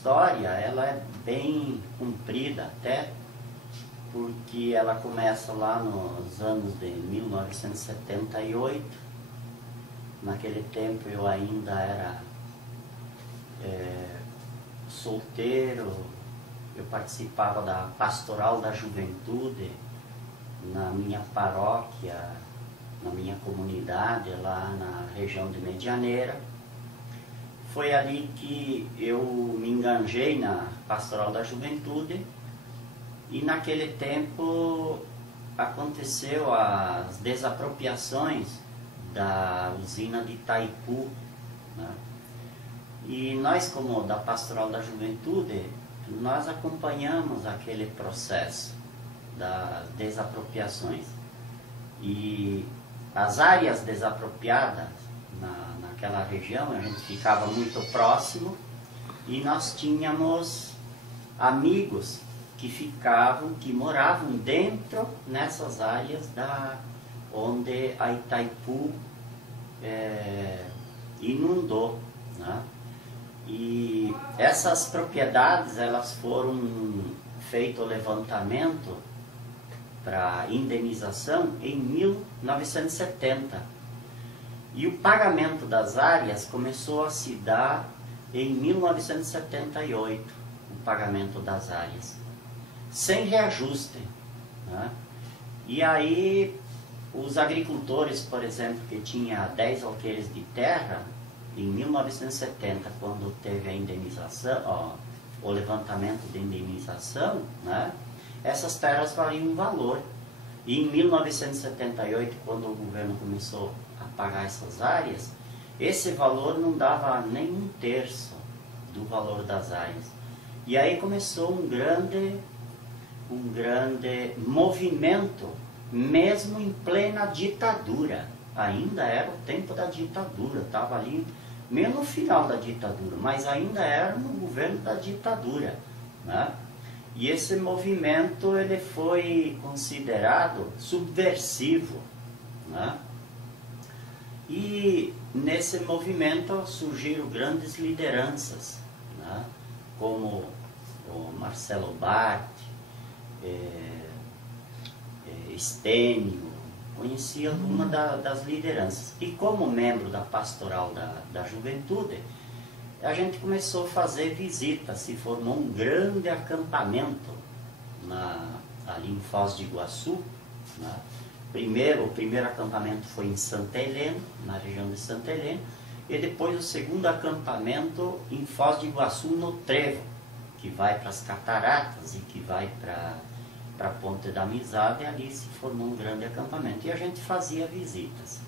história, ela é bem comprida até, porque ela começa lá nos anos de 1978. Naquele tempo eu ainda era solteiro, eu participava da Pastoral da Juventude na minha paróquia, na minha comunidade, lá na região de Medianeira. Foi ali que eu me enganjei na Pastoral da Juventude e naquele tempo aconteceu as desapropriações da usina de Itaipu, né? E nós, como da Pastoral da Juventude, nós acompanhamos aquele processo das desapropriações. E as áreas desapropriadas naquela região, a gente ficava muito próximo e nós tínhamos amigos que moravam dentro nessas áreas onde a Itaipu inundou, né? E essas propriedades, elas foram feito o levantamento para indenização em 1970. E o pagamento das áreas começou a se dar em 1978, o pagamento das áreas, sem reajuste, né? E aí os agricultores, por exemplo, que tinha 10 alqueires de terra, em 1970, quando teve a indenização, o levantamento de indenização, né, essas terras valiam um valor. E em 1978, quando o governo começou a pagar essas áreas, esse valor não dava nem um terço do valor das áreas. E aí começou um grande movimento, mesmo em plena ditadura. Ainda era o tempo da ditadura, estava ali, mesmo no final da ditadura, mas ainda era no governo da ditadura, né? E esse movimento, ele foi considerado subversivo, né? E nesse movimento surgiram grandes lideranças, né? Como o Marcelo Bart, Estênio. Conheci alguma das lideranças. E como membro da Pastoral da Juventude, a gente começou a fazer visitas, se formou um grande acampamento ali em Foz do Iguaçu, né? O primeiro acampamento foi em Santa Helena, na região de Santa Helena, e depois o segundo acampamento em Foz do Iguaçu, no Trevo, que vai para as Cataratas e que vai para a Ponte da Amizade, e ali se formou um grande acampamento. E a gente fazia visitas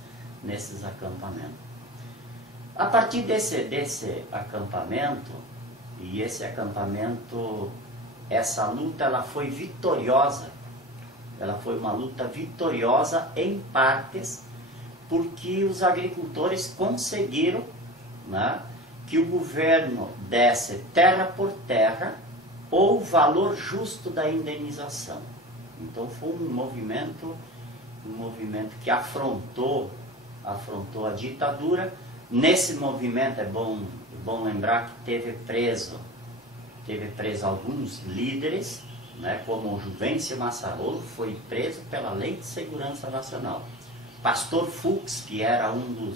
nesses acampamentos. A partir desse acampamento, e esse acampamento, essa luta, ela foi vitoriosa. Ela foi uma luta vitoriosa em partes, porque os agricultores conseguiram, né, que o governo desse terra por terra, ou o valor justo da indenização. Então foi um movimento que afrontou a ditadura. Nesse movimento é bom lembrar que teve preso alguns líderes, né, como o Juvencio Massarolo, foi preso pela Lei de Segurança Nacional. Pastor Fux, que era um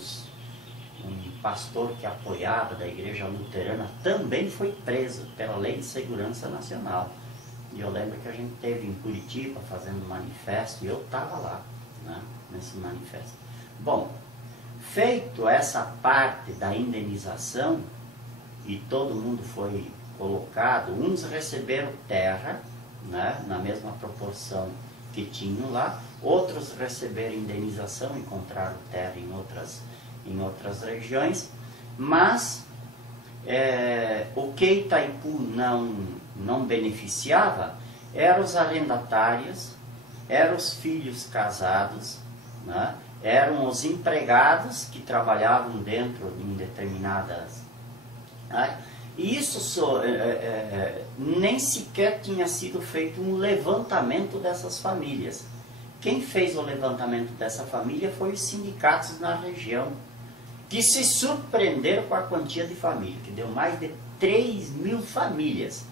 pastor que apoiava da Igreja Luterana, também foi preso pela Lei de Segurança Nacional. E eu lembro que a gente esteve em Curitiba fazendo um manifesto, e eu estava lá, né, nesse manifesto. Bom, feito essa parte da indenização, e todo mundo foi colocado, uns receberam terra, né, na mesma proporção que tinham lá, outros receberam indenização, encontraram terra em outras regiões, mas o que Itaipu não beneficiava eram os arrendatários, eram os filhos casados, né, eram os empregados que trabalhavam dentro em determinadas... Né, e isso nem sequer tinha sido feito um levantamento dessas famílias. Quem fez o levantamento dessa família foi os sindicatos na região, que se surpreenderam com a quantia de família, que deu mais de 3.000 famílias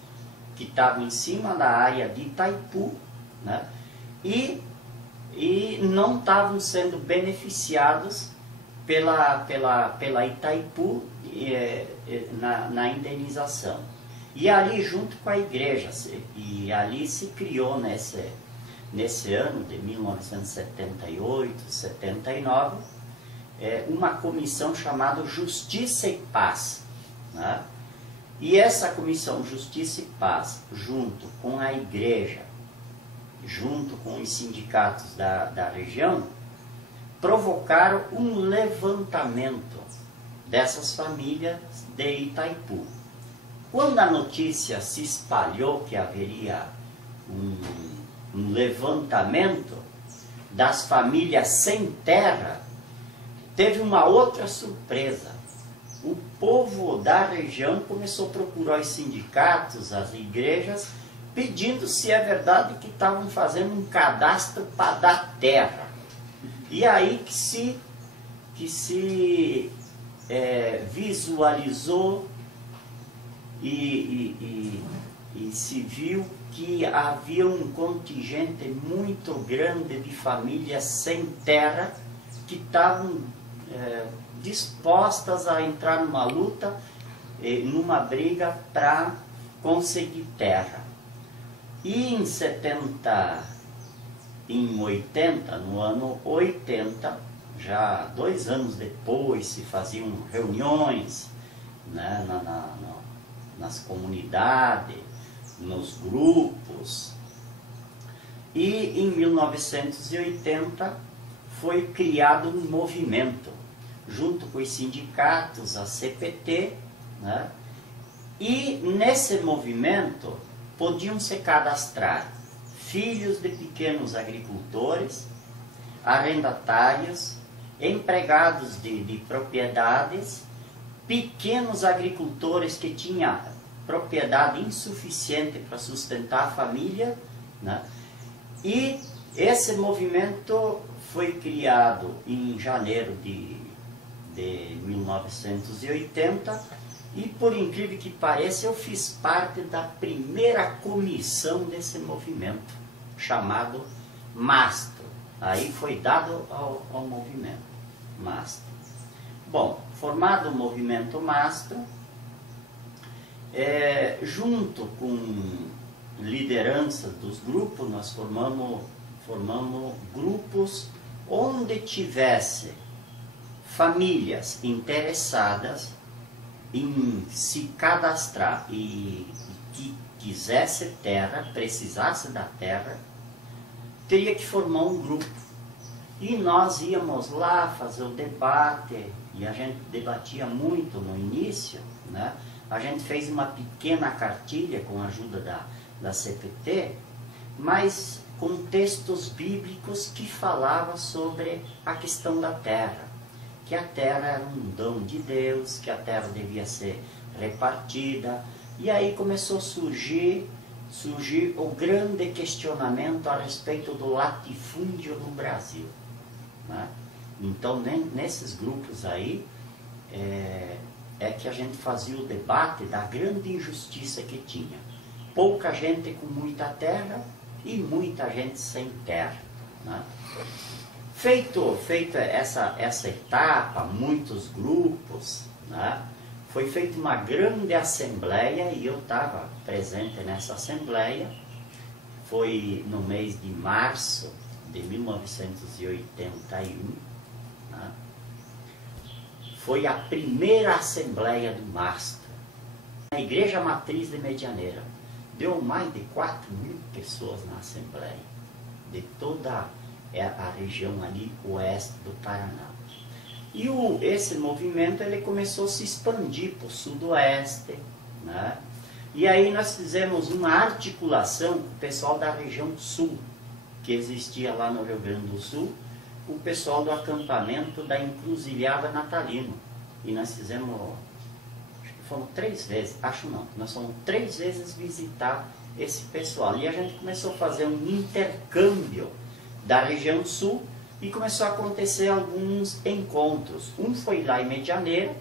que estavam em cima da área de Itaipu, né? E não estavam sendo beneficiados pela Itaipu na indenização. E ali junto com a igreja, e ali se criou nesse ano de 1978, 79, uma comissão chamada Justiça e Paz, né? E essa comissão Justiça e Paz, junto com a igreja, junto com os sindicatos da região, provocaram um levantamento dessas famílias de Itaipu. Quando a notícia se espalhou que haveria um levantamento das famílias sem terra, teve uma outra surpresa. O povo da região começou a procurar os sindicatos, as igrejas, pedindo se é verdade que estavam fazendo um cadastro para dar terra. E aí que se visualizou e se viu que havia um contingente muito grande de famílias sem terra que estavam dispostas a entrar numa luta, numa briga para conseguir terra. E no ano 80, já 2 anos depois, se faziam reuniões, né, nas comunidades, nos grupos. E em 1980 foi criado um movimento, junto com os sindicatos, a CPT, né? E nesse movimento podiam se cadastrar filhos de pequenos agricultores, arrendatários, empregados de propriedades, pequenos agricultores que tinham propriedade insuficiente para sustentar a família, né? E esse movimento foi criado em janeiro de 1980 e, por incrível que pareça, eu fiz parte da primeira comissão desse movimento, chamado Mastro. Aí foi dado ao movimento Mastro. Bom, formado o movimento Mastro, junto com liderança dos grupos, nós formamos grupos onde tivesse famílias interessadas em se cadastrar e que quisesse terra, precisasse da terra, teria que formar um grupo. E nós íamos lá fazer o debate, e a gente debatia muito no início, né? A gente fez uma pequena cartilha com a ajuda da CPT, mas com textos bíblicos que falavam sobre a questão da terra, que a terra era um dom de Deus, que a terra devia ser repartida. E aí começou a surgir o grande questionamento a respeito do latifúndio no Brasil, né? Então, nesses grupos aí, que a gente fazia o debate da grande injustiça que tinha. Pouca gente com muita terra e muita gente sem terra, né? Feito essa etapa, muitos grupos, né? Foi feita uma grande assembleia e eu estava presente nessa assembleia. Foi no mês de março de 1981, né? Foi a primeira assembleia do Mastro, na Igreja Matriz de Medianeira. Deu mais de 4.000 pessoas na assembleia, de toda a região ali, oeste do Paraná. E esse movimento ele começou a se expandir para o sudoeste, né? E aí nós fizemos uma articulação com o pessoal da região sul, que existia lá no Rio Grande do Sul, o pessoal do acampamento da Encruzilhada Natalino. E nós fizemos, acho que foram 3 vezes, nós fomos 3 vezes visitar esse pessoal. E a gente começou a fazer um intercâmbio da região sul e começou a acontecer alguns encontros. Um foi lá em Medianeira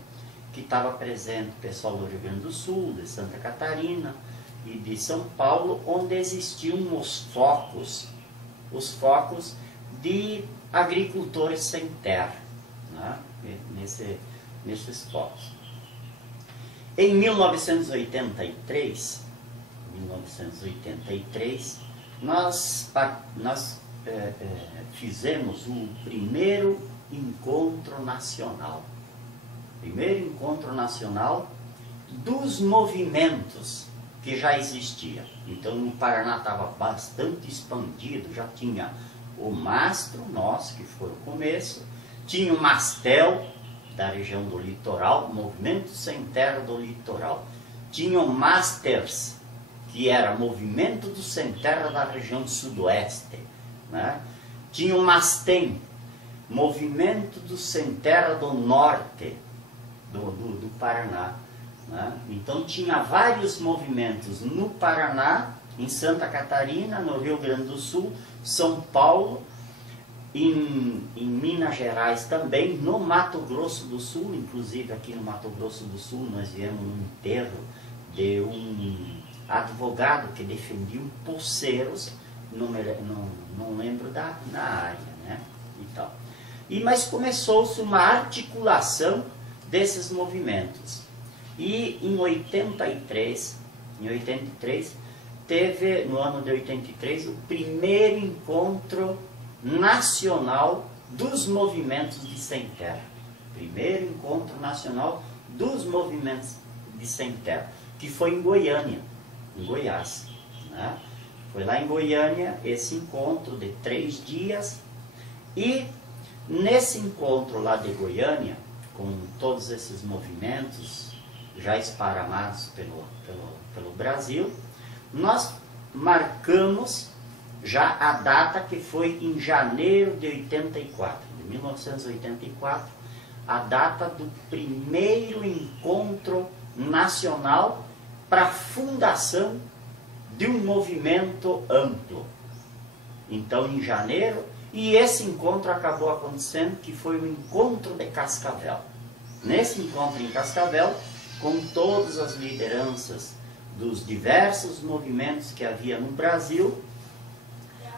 que estava presente o pessoal do Rio Grande do Sul, de Santa Catarina e de São Paulo, onde existiam os focos de agricultores sem terra, né? Nesses focos. Em 1983, nós fizemos o primeiro encontro nacional dos movimentos que já existia. Então, no Paraná estava bastante expandido, já tinha o Mastro, nosso, que foi o começo, tinha o Mastel, da região do litoral, Movimento Sem Terra do Litoral, tinha o Masters, que era Movimento do Sem Terra da região sudoeste, né? Tinha o Mastem, Movimento do Sem Terra do norte do Paraná, né? Então tinha vários movimentos no Paraná, em Santa Catarina, no Rio Grande do Sul, São Paulo, em Minas Gerais também, no Mato Grosso do Sul. Inclusive aqui no Mato Grosso do Sul nós viemos num enterro de um advogado que defendia pulseiros, não lembro na área, né? Mas começou-se uma articulação desses movimentos. E em 83, teve, no ano de 83, o primeiro encontro nacional dos movimentos de sem terra. Primeiro encontro nacional dos movimentos de sem terra, que foi em Goiânia, em Goiás, né? Foi lá em Goiânia esse encontro de 3 dias, e nesse encontro lá de Goiânia, com todos esses movimentos já esparramados pelo Brasil, nós marcamos já a data que foi em janeiro de 1984, a data do primeiro encontro nacional para a fundação de um movimento amplo. Então, em janeiro, e esse encontro acabou acontecendo, que foi o encontro de Cascavel. Nesse encontro em Cascavel, com todas as lideranças dos diversos movimentos que havia no Brasil,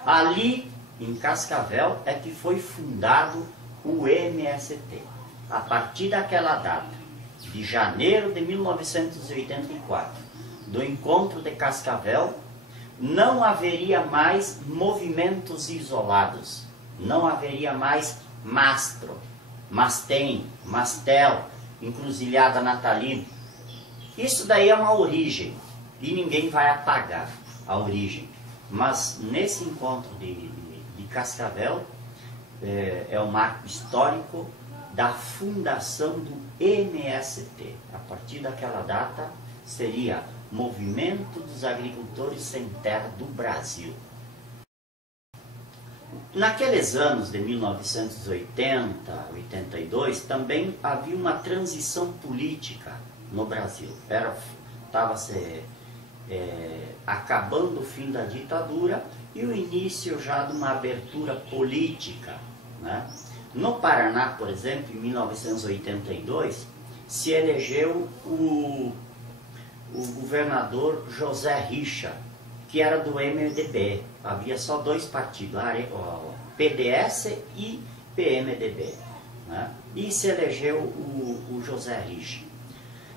ali em Cascavel é que foi fundado o MST. A partir daquela data, de janeiro de 1984, do encontro de Cascavel, não haveria mais movimentos isolados, não haveria mais Mastro, Mastem, Mastel, Encruzilhada Natalina. Isso daí é uma origem, e ninguém vai apagar a origem. Mas nesse encontro de Cascavel, é um marco histórico da fundação do MST. A partir daquela data, seria Movimento dos Agricultores Sem Terra do Brasil. Naqueles anos de 1980, 82, também havia uma transição política no Brasil. Estava acabando o fim da ditadura e o início já de uma abertura política, né? No Paraná, por exemplo, em 1982, se elegeu o governador José Richa, que era do MDB. Havia só 2 partidos, PDS e PMDB, né? E se elegeu o José Richa.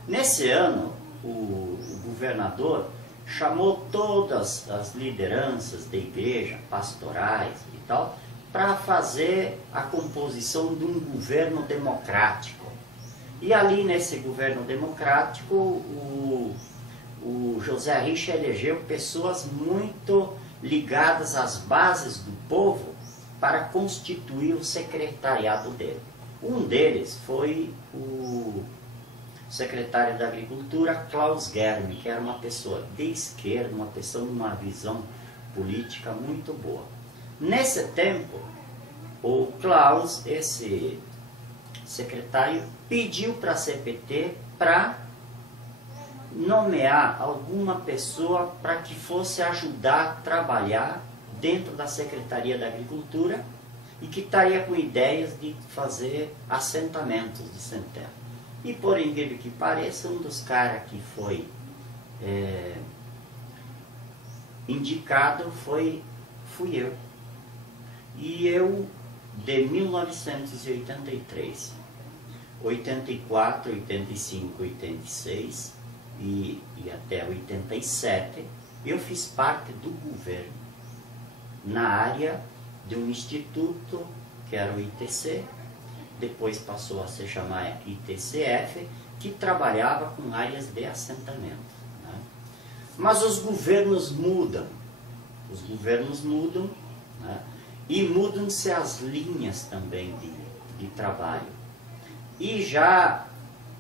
Nesse ano, o governador chamou todas as lideranças da igreja, pastorais e tal, para fazer a composição de um governo democrático. E ali nesse governo democrático, o José Richa elegeu pessoas muito ligadas às bases do povo para constituir o secretariado dele. Um deles foi o secretário da Agricultura, Klaus Germe, que era uma pessoa de esquerda, uma pessoa com uma visão política muito boa. Nesse tempo, o Klaus, esse secretário, pediu para a CPT para nomear alguma pessoa para que fosse ajudar a trabalhar dentro da Secretaria da Agricultura e que estaria com ideias de fazer assentamentos de sem terra. E por incrível que pareça, um dos caras que foi indicado fui eu. E eu, de 1983, 84, 85, 86 e até 87, eu fiz parte do governo na área de um instituto que era o ITC, depois passou a se chamar ITCF, que trabalhava com áreas de assentamento, né? Mas os governos mudam, né? E mudam-se as linhas também de trabalho. E já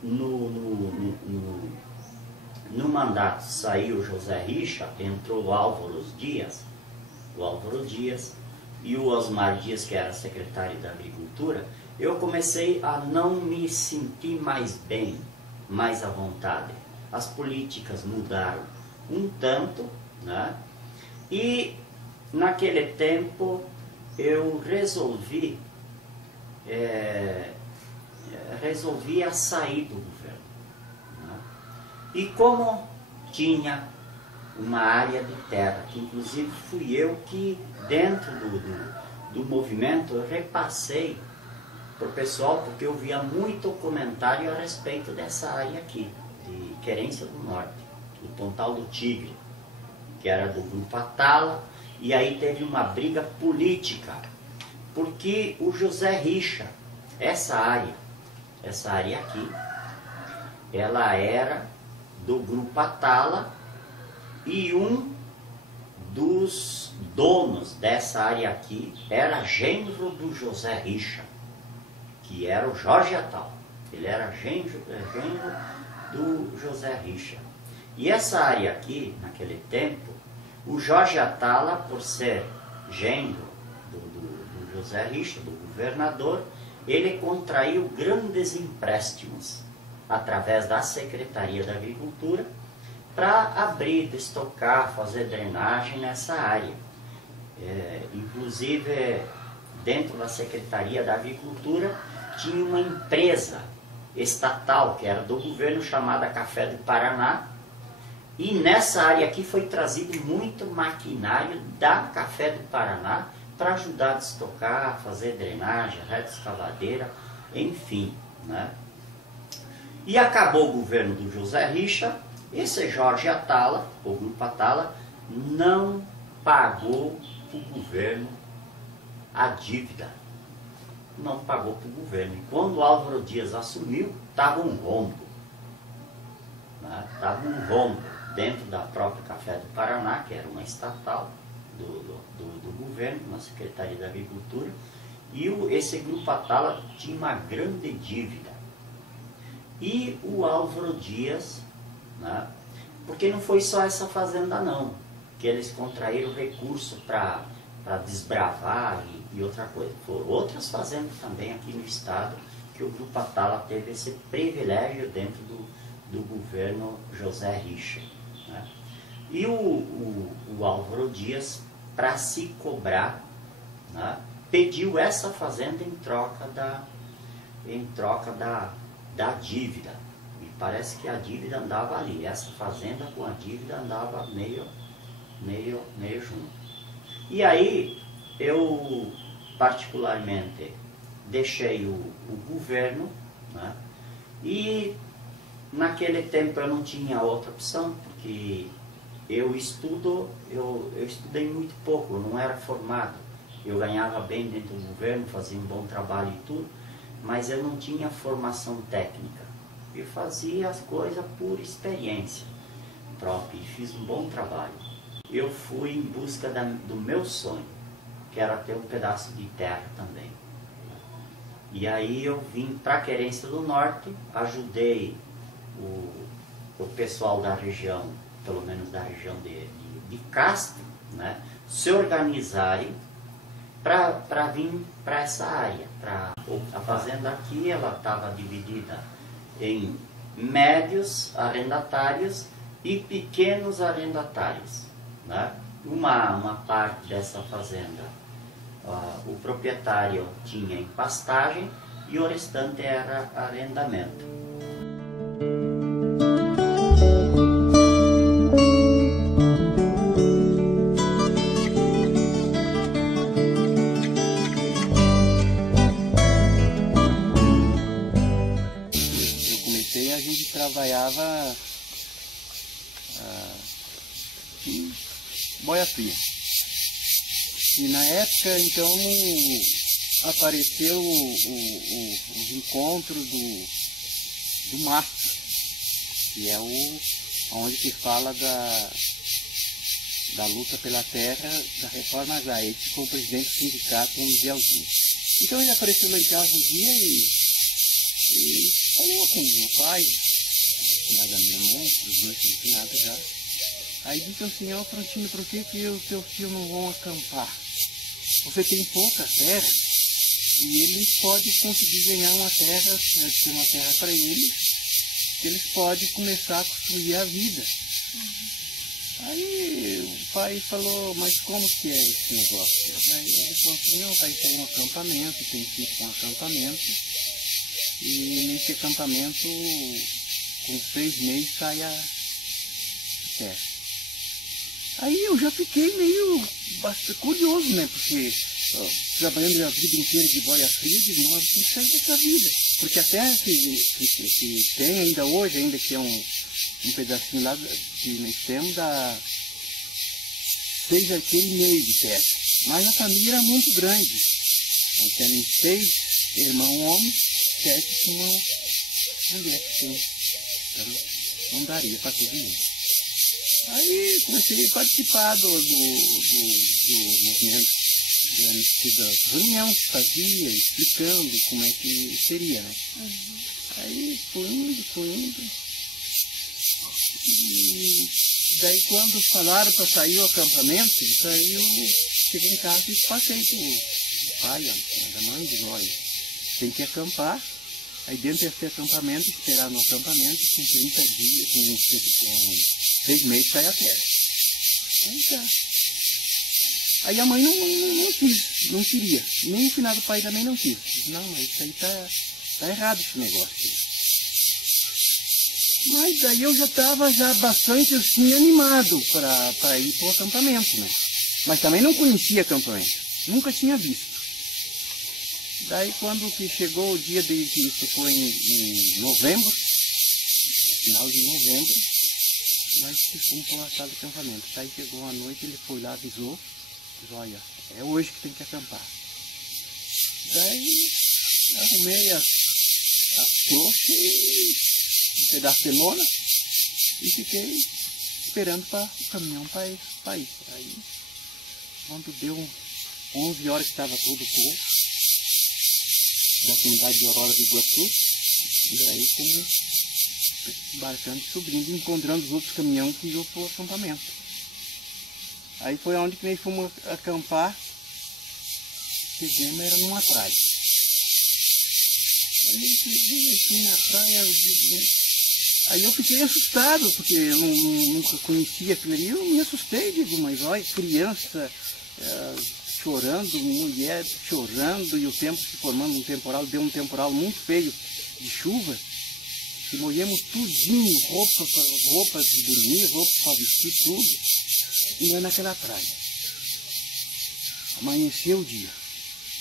no mandato saiu José Richa, entrou o Álvaro Dias, e o Osmar Dias, que era secretário da Agricultura. Eu comecei a não me sentir mais bem, mais à vontade. As políticas mudaram um tanto, né? E naquele tempo eu resolvi a sair do governo, né? E como tinha uma área de terra, que inclusive fui eu que, dentro do movimento, eu repassei para o pessoal, porque eu via muito comentário a respeito dessa área aqui, de Querência do Norte, do Pontal do Tigre, que era do Grupo Atala, e aí teve uma briga política, porque o José Richa, essa área aqui, ela era do Grupo Atala, e um dos donos dessa área aqui era genro do José Richa, que era o Jorge Atala. Ele era genro do José Richa. E essa área aqui, naquele tempo, o Jorge Atala, por ser genro do José Richa, do governador, ele contraiu grandes empréstimos através da Secretaria da Agricultura para abrir, destocar, fazer drenagem nessa área. Inclusive, dentro da Secretaria da Agricultura, tinha uma empresa estatal, que era do governo, chamada Café do Paraná, e nessa área aqui foi trazido muito maquinário da Café do Paraná para ajudar a destocar, fazer drenagem, reta escavadeira, enfim, né? E acabou o governo do José Richa. Esse Jorge Atala, o Grupo Atala, não pagou para o governo a dívida. Não pagou para o governo. E quando o Álvaro Dias assumiu, estava um rombo. Né? Estava um rombo dentro da própria Café do Paraná, que era uma estatal do governo, uma Secretaria da Agricultura. E esse Grupo Atala tinha uma grande dívida. E o Álvaro Dias, né? Porque não foi só essa fazenda não, que eles contraíram recurso para desbravar e outra coisa. Foram outras fazendas também aqui no estado que o Grupo Atala teve esse privilégio dentro do governo José Richa, né? E o Álvaro Dias, para se cobrar, né, pediu essa fazenda em troca da dívida. E parece que a dívida andava ali. Essa fazenda com a dívida andava meio junto. E aí eu particularmente deixei o governo, né? E naquele tempo eu não tinha outra opção, porque eu estudei muito pouco, eu não era formado. Eu ganhava bem dentro do governo, fazia um bom trabalho e tudo, mas eu não tinha formação técnica. Eu fazia as coisas por experiência própria e fiz um bom trabalho. Eu fui em busca do meu sonho, que era ter um pedaço de terra também. E aí eu vim para a Querência do Norte, ajudei o pessoal da região, pelo menos da região de Castro, né, se organizarem para vir para essa área. A fazenda aqui ela estava dividida em médios arrendatários e pequenos arrendatários, né? Uma parte dessa fazenda o proprietário tinha em pastagem e o restante era arrendamento. trabalhava em Boia Fria. E na época, então, apareceu os encontros do MASP, que é onde se fala da luta pela terra, da reforma agrária. Ele ficou o presidente do sindicato, um Miguelzinho. Então ele apareceu lá em casa um dia e falou com o meu pai, nada da minha mãe, os dois não nada já. Aí disse assim: ó, Frontino, por que os teus filhos não vão acampar? Você tem pouca terra e eles podem conseguir ganhar uma terra, ter uma terra para eles, que eles podem começar a construir a vida. Aí o pai falou: mas como que é esse negócio? Aí ele falou assim: não, vai sair um acampamento, tem que ir para um acampamento, e nesse acampamento, com 6 meses, sai a terra. Aí eu já fiquei meio bastante curioso, né? Porque trabalhando a vida inteira de boia fria, de modo que sair dessa vida. Porque a terra que tem ainda hoje, ainda que é um pedacinho lá que nós temos, dá 6 aquele meio de terra. Mas a família era muito grande. Nós temos 6 irmãos homens, 7 irmãos mulheres. Então não daria para todo mundo. Aí comecei a participar do movimento, da reunião que fazia, explicando como é que seria, né? Aí fui indo. E daí quando falaram para sair o acampamento, aí eu cheguei em casa e passei com o pai, a mãe, de olha, tem que acampar. Aí dentro desse acampamento, esperar no acampamento, com 30 dias, com 6 meses sai a terra. Aí tá. Aí a mãe não queria. Nem o finado pai também não quis. Não, mas isso aí tá errado esse negócio. Mas daí eu já estava bastante assim animado para ir para o acampamento, né? Mas também não conhecia acampamento. Nunca tinha visto. Daí quando que chegou o dia que foi em novembro, final de novembro, nós fomos para a sala de acampamento. Daí chegou a noite, ele foi lá, avisou, disse: olha, é hoje que tem que acampar. Daí arrumei as trouxas, um pedaço de lona, e fiquei esperando para o caminhão para ir. Aí quando deu 11 horas que estava todo o povo da comunidade de Aurora do Iguaçu, e daí fomos embarcando e subindo, encontrando os outros caminhões que iam para o acampamento. Aí foi onde que nós fomos acampar, chegamos, era numa praia. Aí cheguei assim na praia, aí eu fiquei assustado, porque eu nunca conhecia aquilo ali, eu me assustei, digo, mas olha, criança chorando, mulher chorando, e o tempo se formando um temporal, deu um temporal muito feio de chuva, e molhamos tudinho, roupa de dormir, roupa para vestir, tudo, e nós naquela praia. Amanheceu o dia,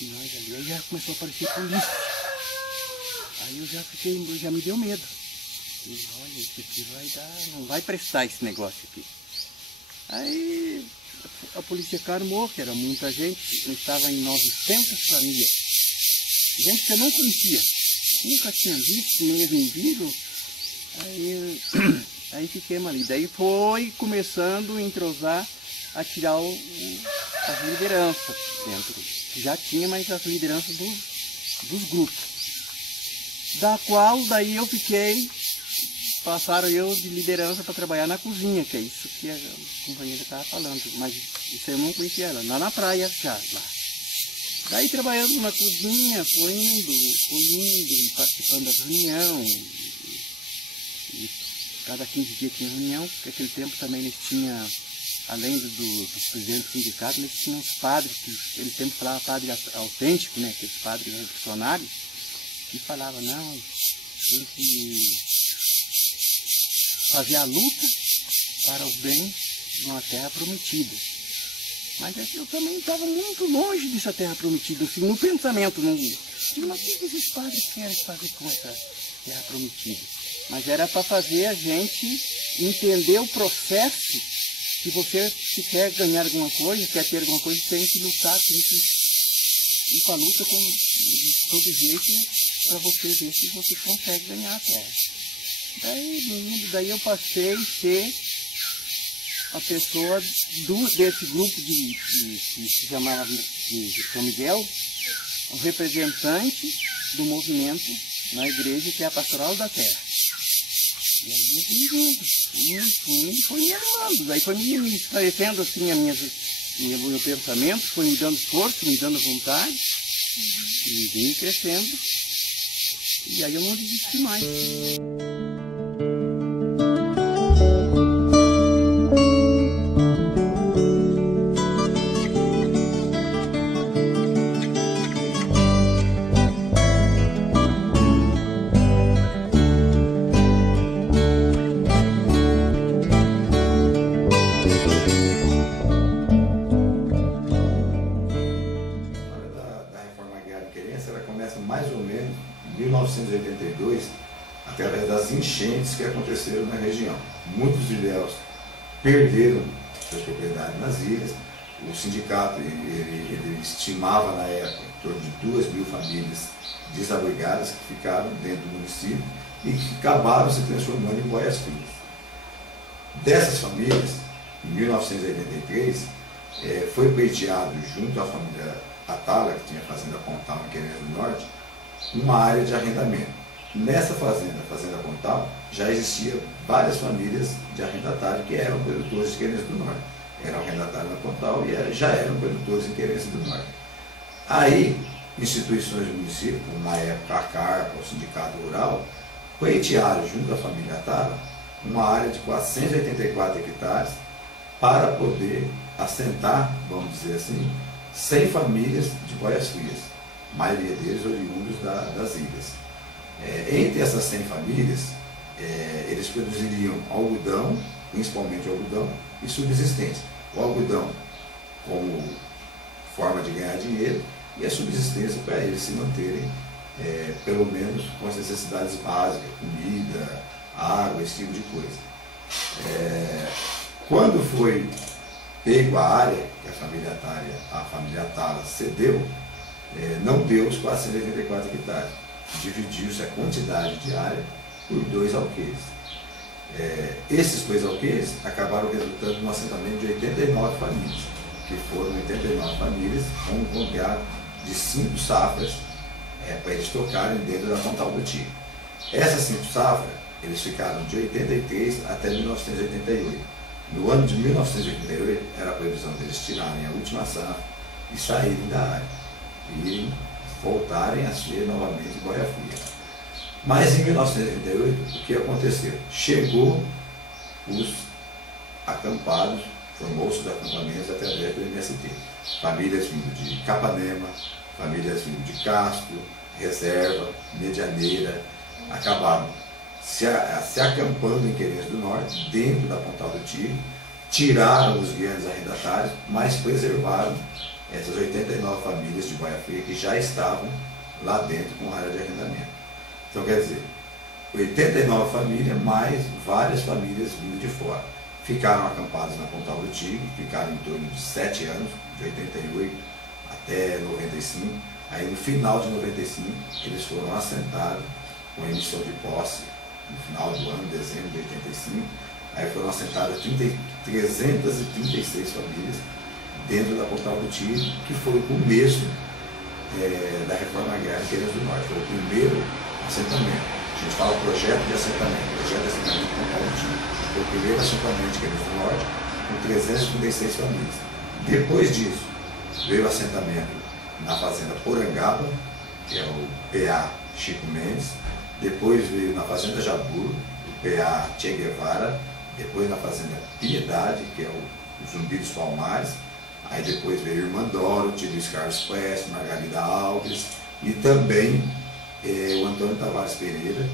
e nós ali, aí já começou a aparecer polícia. Aí eu já me deu medo. E olha, isso aqui não vai prestar esse negócio aqui. Aí a polícia armou, que era muita gente, estava em 900 famílias. Gente que eu não conhecia, nunca tinha visto, nem vendido. Aí fiquemos ali. Daí foi começando a entrosar, a tirar as lideranças dentro. Já tinha, mas as lideranças dos grupos. Da qual daí eu fiquei, passaram eu de liderança para trabalhar na cozinha, que é isso que a companheira estava falando, mas isso eu não conhecia ela, lá na praia já, lá. Daí trabalhando na cozinha, foi indo, e participando das reuniões, e cada 15 dias tinha reunião, porque naquele tempo também eles tinham, além dos presidentes do sindicato, eles tinham os padres, que aquele tempo falava padre autêntico, né, aqueles padres revolucionários, que falava, não, tem que fazer a luta para o bem de uma terra prometida. Mas eu também estava muito longe dessa terra prometida, assim, no pensamento. Digo, mas o que esses padres querem fazer com essa terra prometida? Mas era para fazer a gente entender o processo que você, se quer ganhar alguma coisa, quer ter alguma coisa, tem que lutar, tem que ir para a luta de todo jeito para você ver se você consegue ganhar a terra. Daí eu passei a ser a pessoa desse grupo que se chamava de São Miguel, o representante do movimento na igreja, que é a Pastoral da Terra. E aí eu fui me animando, daí foi me esclarecendo assim meu pensamento, foi me dando força, me dando vontade, e vim crescendo, e aí eu não desisti mais. Mais ou menos em 1982, através das enchentes que aconteceram na região. Muitos ilhéus perderam suas propriedades nas ilhas. O sindicato ele estimava na época em torno de 2.000 famílias desabrigadas que ficaram dentro do município e que acabaram se transformando em boias frias. Dessas famílias, em 1983, foi pleiteado junto à família Atala, que tinha a fazenda Pontal em Querência do Norte, uma área de arrendamento. Nessa fazenda, a Fazenda Pontal, já existia várias famílias de arrendatário que eram produtores de Querência do Norte. Eram arrendatários na Pontal e já eram produtores em Querência do Norte. Aí, instituições do município, como na época a Carpa, o Sindicato Rural, pleitearam junto à família Atala uma área de 484 hectares para poder assentar, vamos dizer assim, 100 famílias de boias frias, a maioria deles oriundos das ilhas. Entre essas 100 famílias, eles produziriam algodão, principalmente algodão, e subsistência. O algodão como forma de ganhar dinheiro e a subsistência para eles se manterem, pelo menos com as necessidades básicas, comida, água, esse tipo de coisa. Quando foi pego a área que a família Atala cedeu, não deu os 484 hectares. Dividiu-se a quantidade de área por 2 alqueires. Esses 2 alqueires acabaram resultando num assentamento de 89 famílias, que foram 89 famílias com um contrato de 5 safras para eles tocarem dentro da Pontal do Tigre. Essas 5 safras, eles ficaram de 83 até 1988. No ano de 1988, era a previsão deles tirarem a última safra e saírem da área, e voltarem a ser novamente boia fria. Mas em 1988, o que aconteceu? Chegou os acampados, formou-se os acampamentos através do MST. Famílias vindo de Capanema, famílias vindo de Castro, Reserva, Medianeira, acabaram se acampando em Querência do Norte, dentro da Pontal do Tigre, tiraram os grandes arrendatários, mas preservaram essas 89 famílias de boia fria que já estavam lá dentro com área de arrendamento. Então, quer dizer, 89 famílias, mais várias famílias vindo de fora. Ficaram acampadas na Pontal do Tigre, ficaram em torno de 7 anos, de 88 até 95. Aí, no final de 95, eles foram assentados com emissão de posse, no final do ano, dezembro de 85, aí foram assentadas 336 famílias dentro da Pontal do Tigre, que foi o começo da reforma agrária em Querência do Norte. Foi o primeiro assentamento. A gente fala projeto de assentamento Pontal do Tigre. Foi o primeiro assentamento de Querência do Norte, com 336 famílias. Depois disso, veio o assentamento na Fazenda Porangaba, que é o PA Chico Mendes. Depois veio na Fazenda Jaburu, o PA Che Guevara. Depois na Fazenda Piedade, que é o Zumbi dos Palmares. Aí depois veio Irmandoro, Tio Luiz Carlos Quest, Margarida Alves e também o Antônio Tavares Pereira,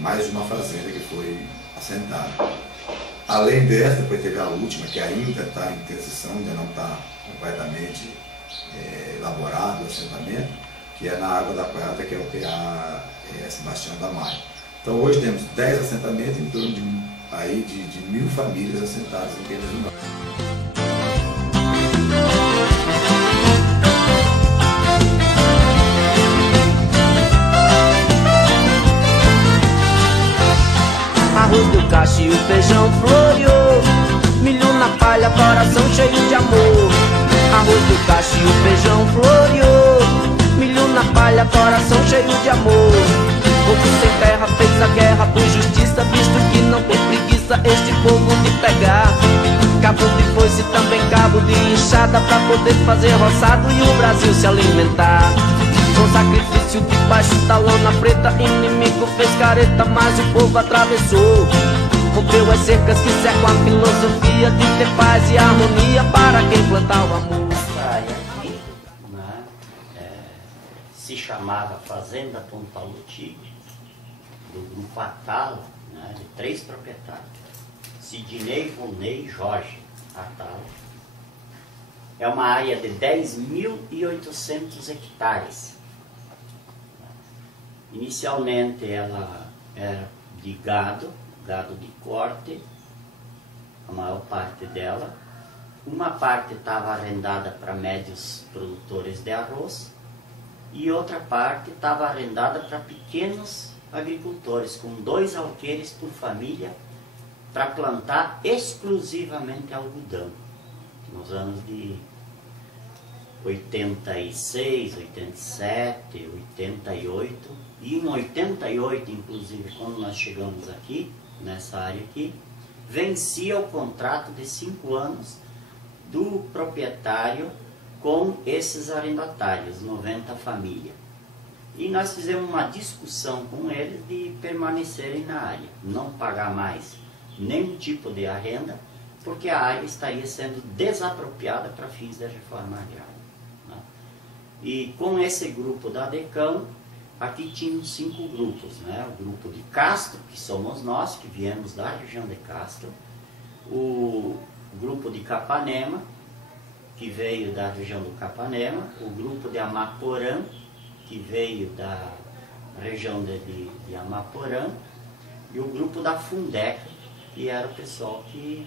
mais uma fazenda que foi assentada. Além dessa, depois teve a última, que ainda está em transição, ainda não está completamente elaborado o assentamento, que é na Água da Prata, que é o PA Sebastião da Maia. Então hoje temos 10 assentamentos em torno de 1.000 famílias assentadas em Pedras do Norte. Arroz do cacho e o feijão floreou, milho na palha, coração cheio de amor. Arroz do cacho e o feijão floreou, milho na palha, coração cheio de amor. Povo sem terra fez a guerra por justiça, visto que não tem preguiça este povo de pegar. Cabo de foice, também cabo de enxada, pra poder fazer roçado e o Brasil se alimentar. Com sacrifício debaixo da lona preta, inimigo fez careta, mas o povo atravessou. Rompeu as cercas que cercam a filosofia de ter paz e harmonia para quem plantar o amor. Essa área aqui, né, se chamava Fazenda Pontaluti, do grupo Atala, né, de 3 proprietários, Sidney, Volney e Jorge Atala. É uma área de 10.800 hectares. Inicialmente ela era de gado de corte, a maior parte dela. Uma parte estava arrendada para médios produtores de arroz e outra parte estava arrendada para pequenos agricultores, com 2 alqueires por família, para plantar exclusivamente algodão. Nos anos de 86, 87, 88, e em 88, inclusive, quando nós chegamos aqui, nessa área aqui, vencia o contrato de 5 anos do proprietário com esses arrendatários, 90 famílias. E nós fizemos uma discussão com eles de permanecerem na área, não pagar mais nenhum tipo de arrenda, porque a área estaria sendo desapropriada para fins da reforma agrária. E com esse grupo da DECAM, aqui tinham 5 grupos, né? O grupo de Castro, que somos nós, que viemos da região de Castro, o grupo de Capanema, que veio da região do Capanema, o grupo de Amaporã, que veio da região de Amaporã, e o grupo da Fundec, que era o pessoal que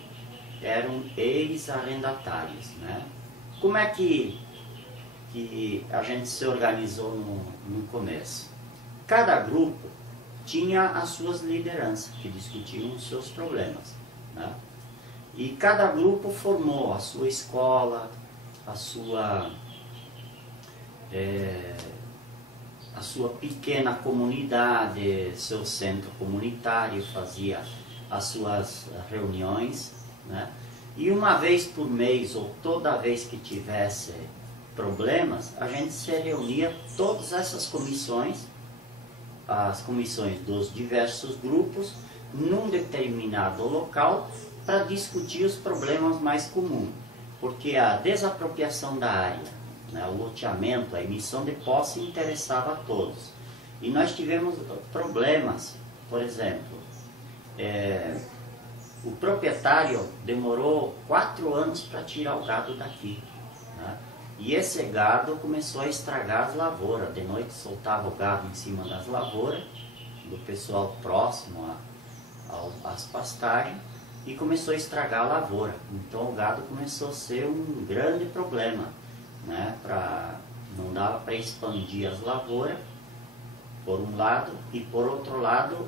eram ex-arrendatários, né? Como é que a gente se organizou no começo? Cada grupo tinha as suas lideranças, que discutiam os seus problemas, né? E cada grupo formou a sua escola, a sua pequena comunidade, seu centro comunitário, fazia as suas reuniões, né? E uma vez por mês, ou toda vez que tivesse problemas, a gente se reunia, todas essas comissões, as comissões dos diversos grupos, num determinado local, para discutir os problemas mais comuns. Porque a desapropriação da área, né, o loteamento, a emissão de posse interessava a todos. E nós tivemos problemas, por exemplo, o proprietário demorou 4 anos para tirar o gado daqui, né? E esse gado começou a estragar as lavouras. De noite soltava o gado em cima das lavouras, do pessoal próximo às pastagens, e começou a estragar a lavoura. Então o gado começou a ser um grande problema, né? Não dava para expandir as lavouras, por um lado, e por outro lado,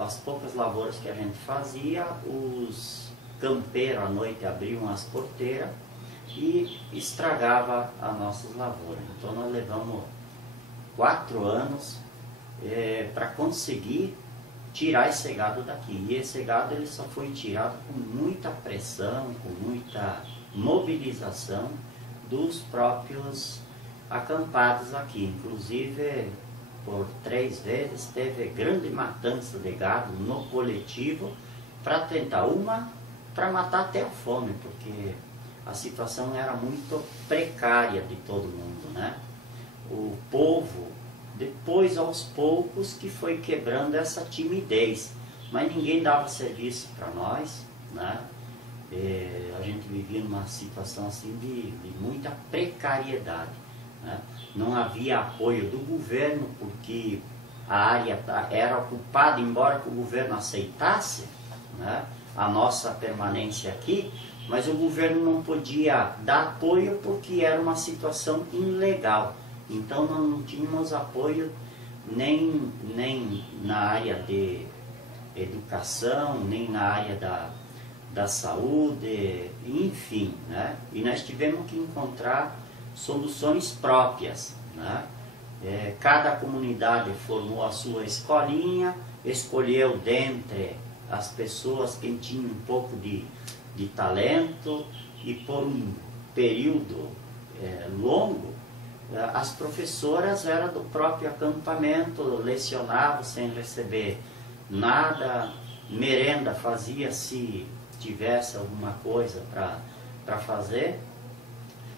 as poucas lavouras que a gente fazia, os campeiros à noite abriam as porteiras e estragava as nossas lavouras. Então nós levamos 4 anos para conseguir tirar esse gado daqui. E esse gado ele só foi tirado com muita pressão, com muita mobilização dos próprios acampados aqui. Inclusive, por 3 vezes teve grande matança de gado no coletivo para tentar, para matar até a fome, porque a situação era muito precária de todo mundo, né? O povo, depois aos poucos, que foi quebrando essa timidez, mas ninguém dava serviço para nós, né? A gente vivia numa situação assim de muita precariedade, né? Não havia apoio do governo, porque a área era ocupada, embora que o governo aceitasse, né, a nossa permanência aqui, mas o governo não podia dar apoio porque era uma situação ilegal. Então não tínhamos apoio nem na área de educação, nem na área da saúde, enfim, né? E nós tivemos que encontrar soluções próprias, né? Cada comunidade formou a sua escolinha, escolheu dentre as pessoas quem tinha um pouco de talento, e por um período longo, as professoras eram do próprio acampamento, lecionavam sem receber nada, merenda fazia se tivesse alguma coisa para fazer,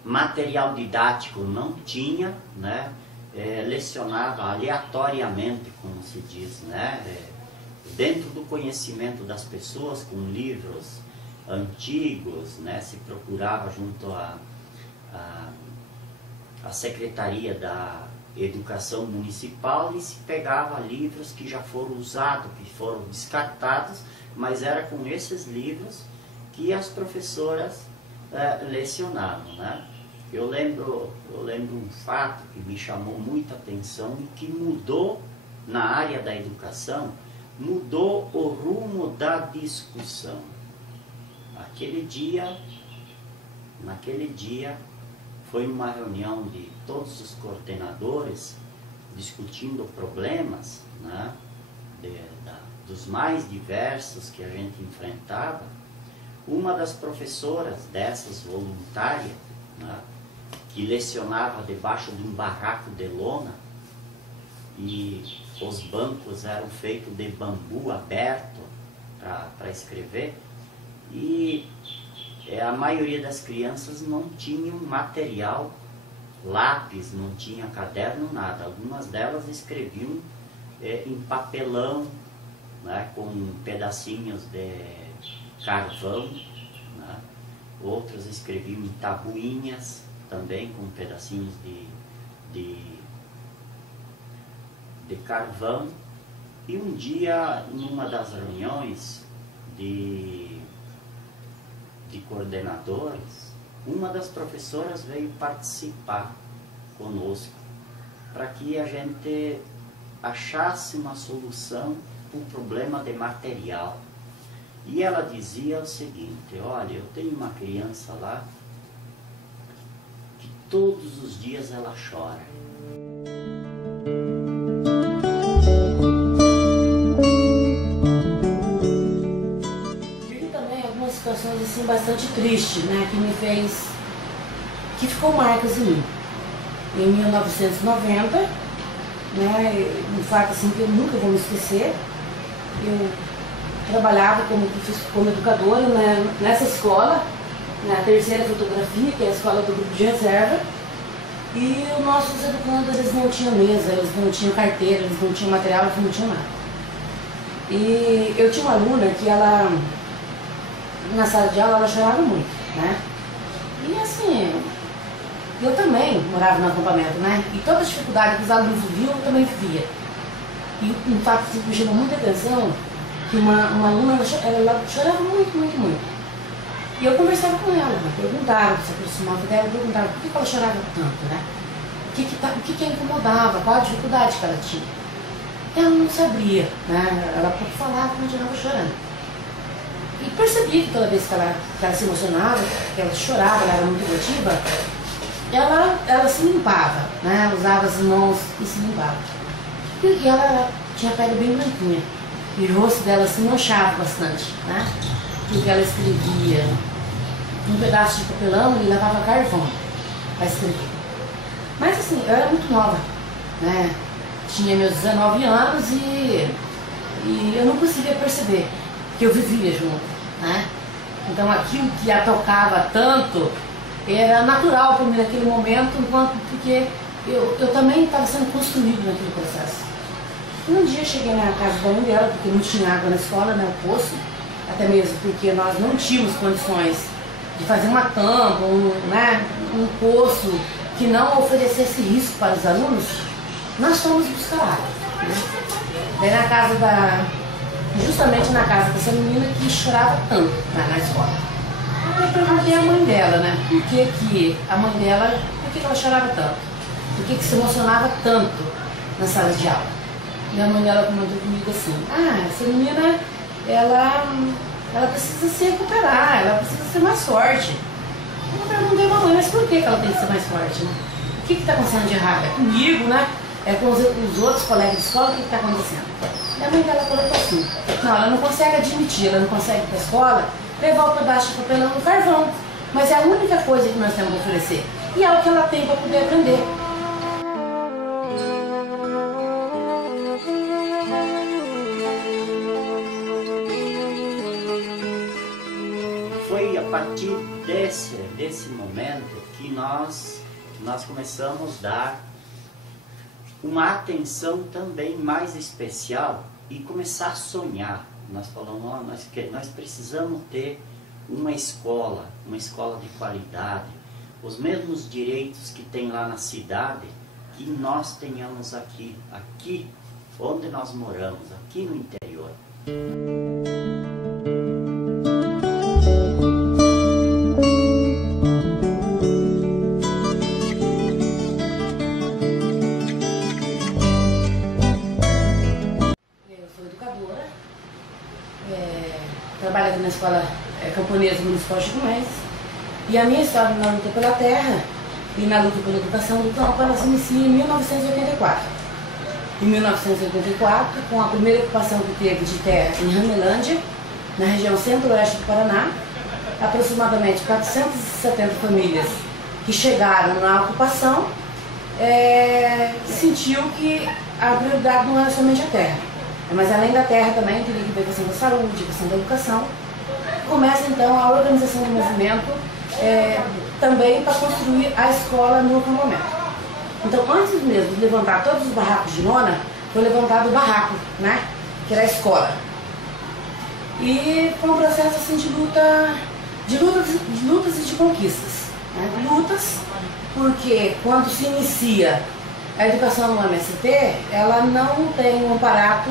material didático não tinha, né? Lecionava aleatoriamente, como se diz, né? Dentro do conhecimento das pessoas, com livros antigos, né? Se procurava junto à Secretaria da Educação Municipal e se pegava livros que já foram usados, que foram descartados, mas era com esses livros que as professoras lecionavam, né? Eu lembro um fato que me chamou muita atenção e que mudou na área da educação, mudou o rumo da discussão. Naquele dia foi uma reunião de todos os coordenadores discutindo problemas, né, dos mais diversos que a gente enfrentava. Uma das professoras dessas voluntárias, né, que lecionava debaixo de um barraco de lona, e os bancos eram feitos de bambu aberto para escrever, e a maioria das crianças não tinham material, lápis, não tinha caderno, nada. Algumas delas escreviam em papelão, né, com pedacinhos de carvão, né? Outros escreviam em tabuinhas, também com pedacinhos de carvão. E um dia, em uma das reuniões de coordenadores, uma das professoras veio participar conosco para que a gente achasse uma solução para o problema de material. E ela dizia o seguinte: olha, eu tenho uma criança lá que todos os dias ela chora. Situações assim bastante tristes, né, que ficou marcas em mim. Em 1990, né, um fato assim que eu nunca vou me esquecer, eu trabalhava como educadora, né, nessa escola, na terceira fotografia, que é a escola do grupo de reserva, e os nossos educandos, eles não tinham mesa, eles não tinham carteira, eles não tinham material, eles não tinham nada. E eu tinha uma aluna que ela, na sala de aula, ela chorava muito, né? E assim, eu também morava no acampamento, né? E toda a dificuldade que os alunos viviam, eu também vivia. E um fato que me chamou muita atenção, que uma aluna, ela chorava muito, muito, muito. E eu conversava com ela, né? Perguntava, se aproximava dela, perguntava por que ela chorava tanto, né? O que a incomodava, qual a dificuldade que ela tinha. Ela não sabia, né? Ela falava, mas ela estava chorando. E percebi que toda vez que ela se emocionava, que ela chorava, ela era muito emotiva, ela se limpava, né? Ela usava as mãos e se limpava. E ela tinha a pele bem branquinha. E o rosto dela se manchava bastante, né? Porque ela escrevia um pedaço de papelão e lavava carvão para escrever. Mas assim, eu era muito nova, né? Tinha meus 19 anos e eu não conseguia perceber que eu vivia junto, né? Então aquilo que a tocava tanto era natural para mim naquele momento, porque eu também estava sendo construído naquele processo. E um dia eu cheguei na casa da mãe dela, porque não tinha água na escola, né, o poço, até mesmo porque nós não tínhamos condições de fazer uma tampa, um poço que não oferecesse risco para os alunos. Nós fomos buscar água. Daí na casa justamente na casa dessa menina que chorava tanto na escola. Eu perguntei à mãe dela, né? Por que a mãe dela, por que ela chorava tanto? Por que se emocionava tanto na sala de aula? Minha mãe dela comentou comigo assim, essa menina, ela precisa se recuperar, ela precisa ser mais forte. Eu perguntei à mamãe, mas por que ela tem que ser mais forte, né? O que está acontecendo de errado? É comigo, né? É com os outros colegas de escola, o que está acontecendo? Minha mãe dela colocou assim, não, ela não consegue admitir, ela não consegue ir para a escola levar o pedaço de papelão no carvão, mas é a única coisa que nós temos que oferecer. E é o que ela tem para poder aprender. Foi a partir desse momento que nós começamos a dar uma atenção também mais especial e começar a sonhar. Nós falamos, nós precisamos ter uma escola de qualidade, os mesmos direitos que tem lá na cidade, que nós tenhamos aqui onde nós moramos, aqui no interior. Trabalho aqui na Escola Camponesa Municipal de Chico Mendes, e a minha história na luta pela terra e na luta pela educação do campo, ela se inicia em 1984. Em 1984, com a primeira ocupação que teve de terra em Ramelândia, na região centro-oeste do Paraná, aproximadamente 470 famílias que chegaram na ocupação, sentiu que a prioridade não era somente a terra. Mas além da terra também teria que ver a questão da saúde, a questão da educação. Começa então a organização do movimento também para construir a escola no acampamento. Então antes mesmo de levantar todos os barracos de lona, foi levantado o barraco, né? Que era a escola. E foi um processo assim de lutas e de conquistas. Né? Lutas, porque quando se inicia a educação no MST, ela não tem um aparato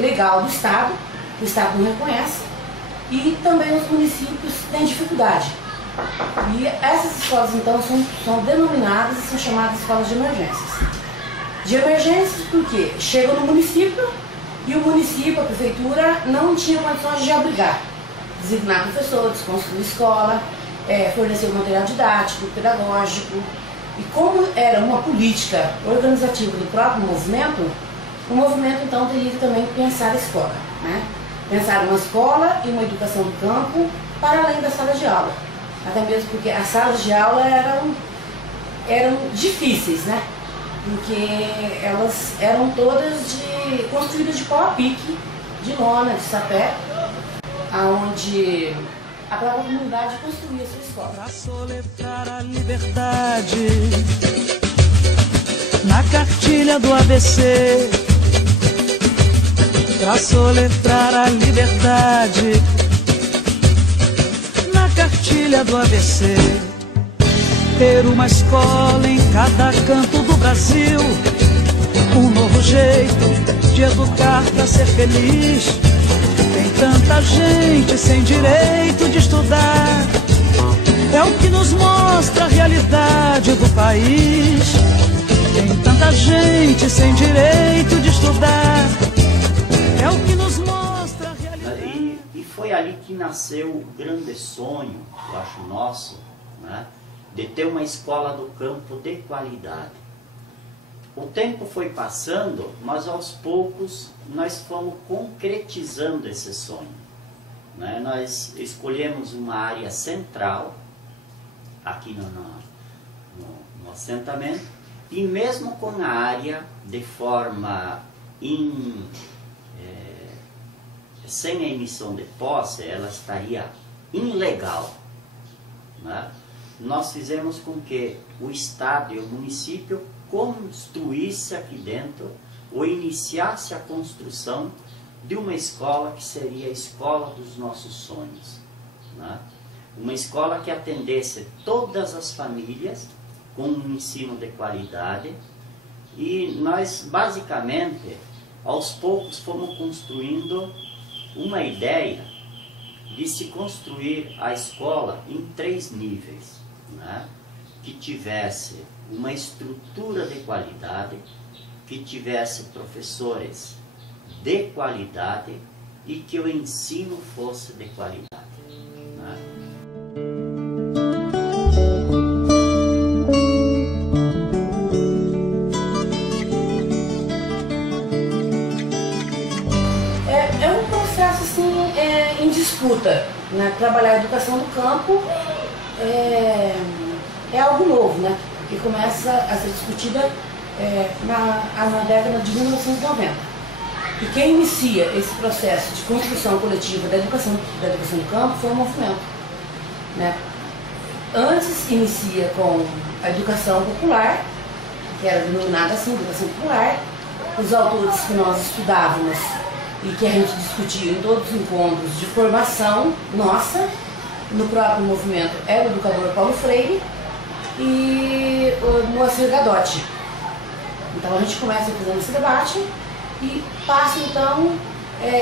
legal do Estado, o Estado não reconhece, e também os municípios têm dificuldade. E essas escolas, então, são denominadas e são chamadas de escolas de emergências. De emergências porque chegam no município e o município, a prefeitura, não tinha condições de abrigar, designar professores, construir escola, fornecer o material didático, pedagógico. E como era uma política organizativa do próprio movimento, o movimento então teria que também pensar a escola, né? Pensar uma escola e uma educação do campo para além da sala de aula. Até mesmo porque as salas de aula eram difíceis, né? Porque elas eram todas construídas de pau a pique, de lona, de sapé, aonde a própria comunidade construía a sua escola. Pra soletrar a liberdade na cartilha do ABC. Pra soletrar a liberdade na cartilha do ABC. Ter uma escola em cada canto do Brasil, um novo jeito de educar pra ser feliz. Tem tanta gente sem direito de estudar, é o que nos mostra a realidade do país. Tem tanta gente sem direito de estudar, é o que nos mostra a realidade. E foi ali que nasceu o grande sonho, eu acho nosso, né, de ter uma escola do campo de qualidade. O tempo foi passando, mas aos poucos nós fomos concretizando esse sonho. Né? Nós escolhemos uma área central, aqui no assentamento, e mesmo com a área de forma sem a emissão de posse, ela estaria ilegal. Né? Nós fizemos com que o Estado e o município construísse aqui dentro, ou iniciasse a construção de uma escola que seria a escola dos nossos sonhos. Né? Uma escola que atendesse todas as famílias com um ensino de qualidade. E nós basicamente aos poucos fomos construindo uma ideia de se construir a escola em 3 níveis, né? Que tivesse uma estrutura de qualidade, que tivesse professores de qualidade e que o ensino fosse de qualidade, né? É um processo assim, em disputa, né? Trabalhar a educação do campo é algo novo, né? Que começa a ser discutida na década de 1990. E quem inicia esse processo de construção coletiva da educação do campo foi o movimento, né? Antes inicia com a educação popular, que era denominada assim, educação popular. Os autores que nós estudávamos e que a gente discutia em todos os encontros de formação nossa, no próprio movimento, era o educador Paulo Freire e o Moacir Gadotti. Então a gente começa fazendo esse debate e passa então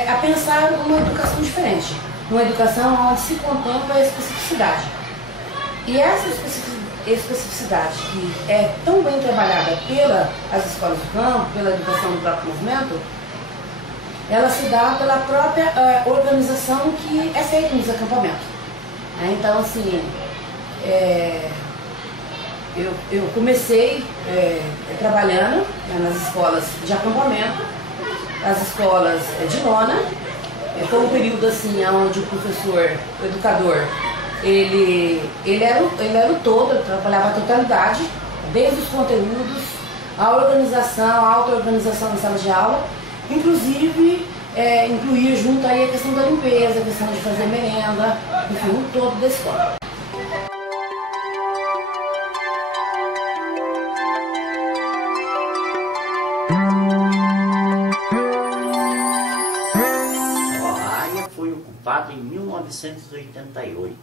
a pensar numa educação diferente, uma educação onde se contempla a especificidade. E essa especificidade que é tão bem trabalhada pelas escolas do campo, pela educação do próprio movimento, ela se dá pela própria organização que é feita nos acampamentos. Então, assim, eu comecei trabalhando nas escolas de acampamento, as escolas de lona. Foi um período assim, onde o professor, o educador, ele era o todo, ele trabalhava a totalidade, desde os conteúdos, a organização, a auto-organização na sala de aula, inclusive incluir junto aí a questão da limpeza, a questão de fazer merenda, enfim, o todo da escola. A área foi ocupada em 1988.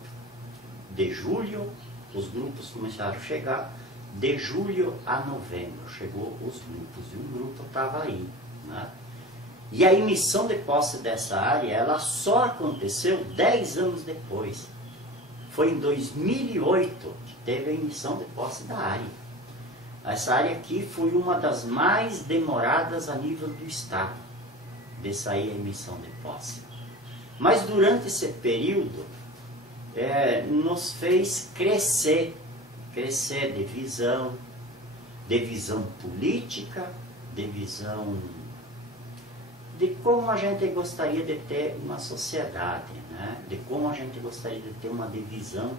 De julho, os grupos começaram a chegar, de julho a novembro chegou os grupos, e um grupo estava aí, né? E a emissão de posse dessa área, ela só aconteceu 10 anos depois. Foi em 2008 que teve a emissão de posse da área. Essa área aqui foi uma das mais demoradas a nível do Estado, de sair a emissão de posse. Mas durante esse período, nos fez crescer de visão política, de visão de como a gente gostaria de ter uma sociedade, né? De como a gente gostaria de ter uma divisão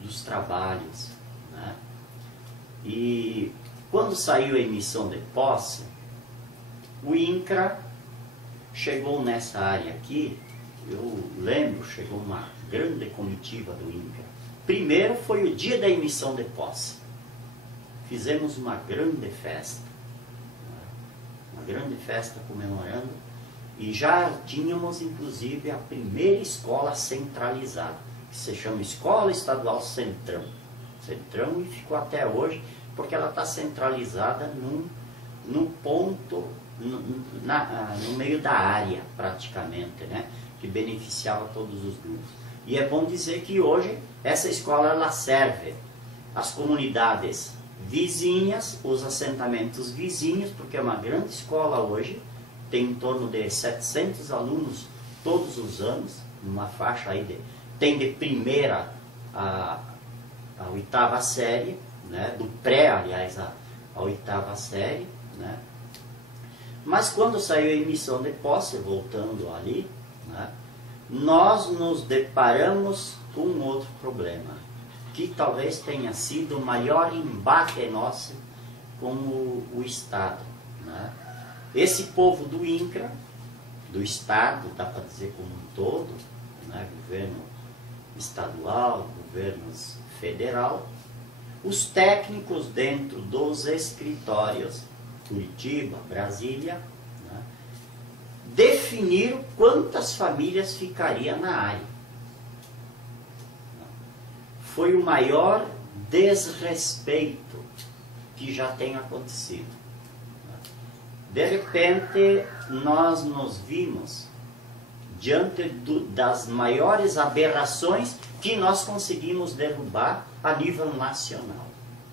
dos trabalhos, né? E quando saiu a emissão de posse, o INCRA chegou nessa área aqui. Eu lembro, chegou uma grande comitiva do INCRA. Primeiro foi o dia da emissão de posse. Fizemos uma grande festa comemorando, e já tínhamos inclusive a primeira escola centralizada, que se chama Escola Estadual Centrão, e ficou até hoje, porque ela está centralizada num ponto, no meio da área praticamente, né, que beneficiava todos os grupos. E é bom dizer que hoje essa escola ela serve as comunidades vizinhas, os assentamentos vizinhos, porque é uma grande escola hoje, tem em torno de 700 alunos todos os anos, numa faixa aí tem de primeira a 8ª série, né, do pré, aliás, a 8ª série, né. Mas quando saiu a emissão de posse, voltando ali, né, nós nos deparamos com um outro problema, que talvez tenha sido o maior embate nosso com o Estado, né? Esse povo do INCRA, do Estado, dá para dizer como um todo, né? Governo estadual, governos federal, os técnicos dentro dos escritórios, Curitiba, Brasília, né, definiram quantas famílias ficariam na área. Foi o maior desrespeito que já tem acontecido. De repente, nós nos vimos diante das maiores aberrações que nós conseguimos derrubar a nível nacional.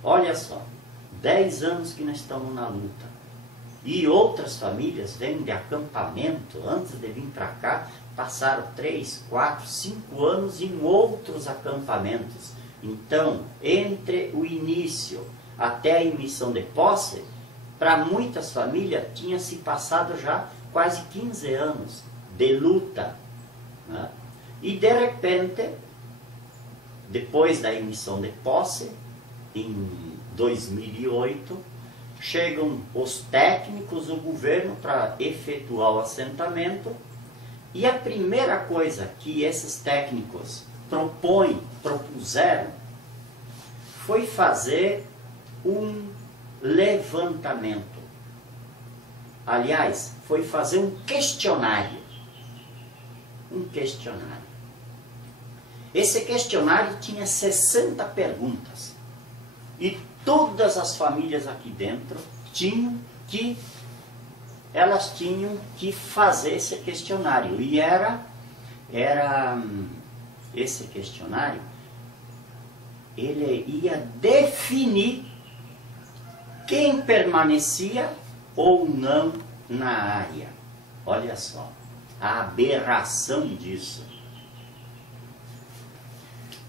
Olha só, 10 anos que nós estamos na luta. E outras famílias vêm de acampamento, antes de vir para cá, passaram 3, 4, 5 anos em outros acampamentos. Então, entre o início até a emissão de posse, para muitas famílias tinha se passado já quase 15 anos de luta, né? E de repente, depois da emissão de posse, em 2008, chegam os técnicos do governo para efetuar o assentamento, e a primeira coisa que esses técnicos propuseram foi fazer um levantamento. Aliás, foi fazer um questionário. Um questionário. Esse questionário tinha 60 perguntas. E todas as famílias aqui dentro elas tinham que fazer esse questionário. E esse questionário, ele ia definir quem permanecia ou não na área. Olha só, a aberração disso.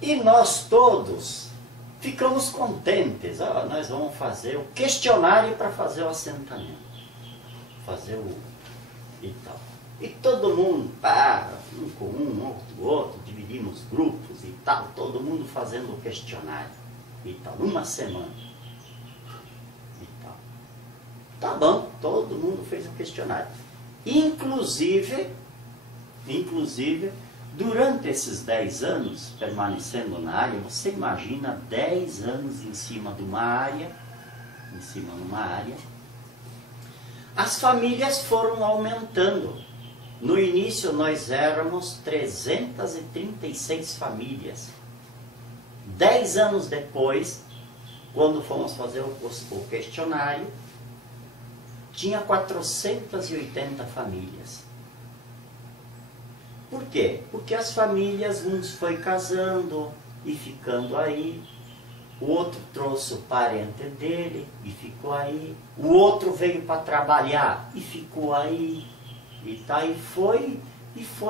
E nós todos ficamos contentes. Nós vamos fazer o questionário para fazer o assentamento. Fazer o e tal. E todo mundo, um com um, outro com outro, dividimos grupos e tal, todo mundo fazendo o questionário e tal, uma semana. E tal. Tá bom, todo mundo fez o questionário. Inclusive, durante esses 10 anos permanecendo na área, você imagina 10 anos em cima de uma área, as famílias foram aumentando. No início nós éramos 336 famílias. 10 anos depois, quando fomos fazer o questionário, tinha 480 famílias. Por quê? Porque as famílias, uns foi casando e ficando aí, o outro trouxe o parente dele e ficou aí, o outro veio para trabalhar e ficou aí, e tá, e foi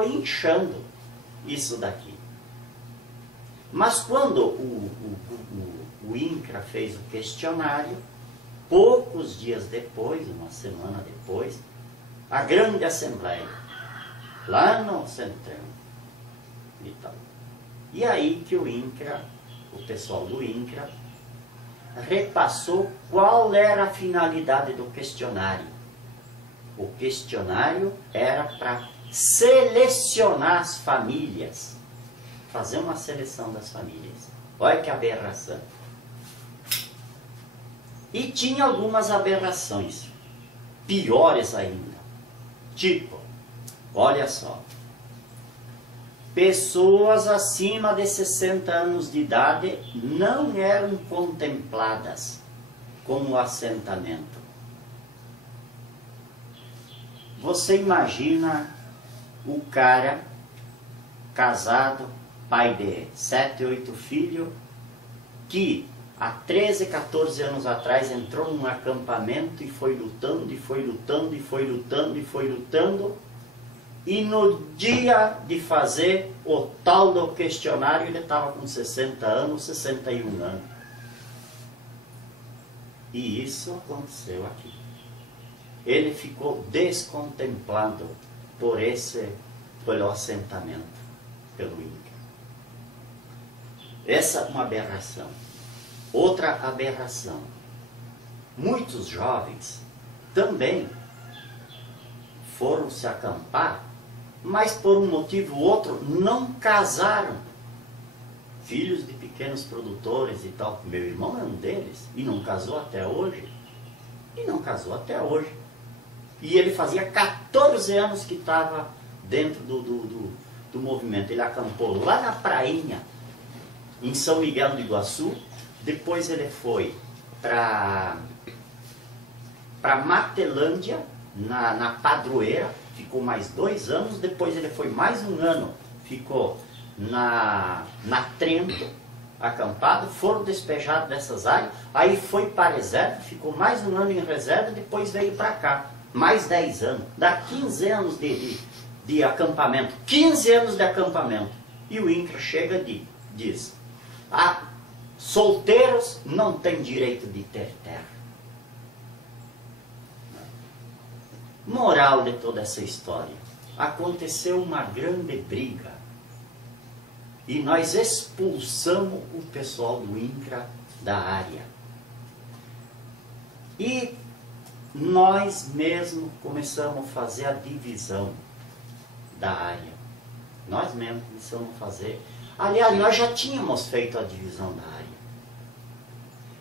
inchando isso daqui. Mas quando o INCRA fez o questionário, poucos dias depois, uma semana depois, a grande assembleia, lá no Centrão e tal. E aí que o INCRA, o pessoal do INCRA, repassou qual era a finalidade do questionário. O questionário era para selecionar as famílias, fazer uma seleção das famílias. Olha que aberração. E tinha algumas aberrações, piores ainda. Tipo, olha só, pessoas acima de 60 anos de idade não eram contempladas como assentamento. Você imagina o cara casado, pai de 7, 8 filhos, que há 13, 14 anos atrás entrou num acampamento e foi lutando, e foi lutando, e foi lutando, e foi lutando, e no dia de fazer o tal do questionário ele estava com 60 anos, 61 anos. E isso aconteceu aqui. Ele ficou descontemplado pelo assentamento, pelo INCRA. Essa é uma aberração. Outra aberração. Muitos jovens também foram se acampar, mas por um motivo ou outro não casaram. Filhos de pequenos produtores e tal. Meu irmão é um deles e não casou até hoje. E ele fazia 14 anos que estava dentro do movimento. Ele acampou lá na prainha, em São Miguel do Iguaçu. Depois ele foi para Matelândia, na Padroeira, ficou mais 2 anos, depois ele foi mais 1 ano, ficou na Trento, acampado, foram despejados dessas áreas, aí foi para a reserva, ficou mais 1 ano em reserva, depois veio para cá, mais 10 anos, dá 15 anos de acampamento, 15 anos de acampamento, e o INCRA chega e diz, solteiros não têm direito de ter terra. Moral de toda essa história, aconteceu uma grande briga e nós expulsamos o pessoal do INCRA da área. E nós mesmos começamos a fazer a divisão da área. Nós mesmos começamos a fazer. Aliás, nós já tínhamos feito a divisão da área.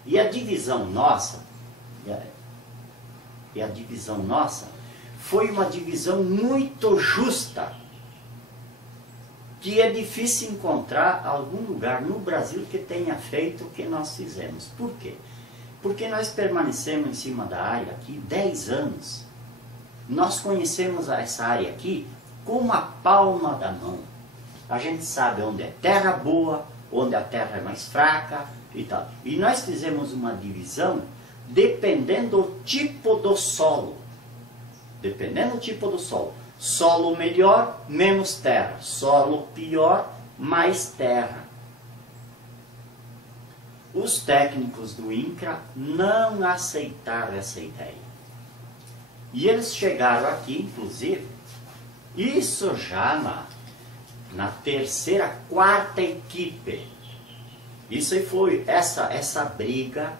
E a divisão nossa, foi uma divisão muito justa, que é difícil encontrar algum lugar no Brasil que tenha feito o que nós fizemos. Por quê? Porque nós permanecemos em cima da área aqui 10 anos. Nós conhecemos essa área aqui como a palma da mão. A gente sabe onde é terra boa, onde a terra é mais fraca e tal. E nós fizemos uma divisão dependendo do tipo do solo. Dependendo do tipo do solo. Solo melhor, menos terra. Solo pior, mais terra. Os técnicos do INCRA não aceitaram essa ideia. E eles chegaram aqui, inclusive, isso já na terceira, quarta equipe. Isso aí foi, essa briga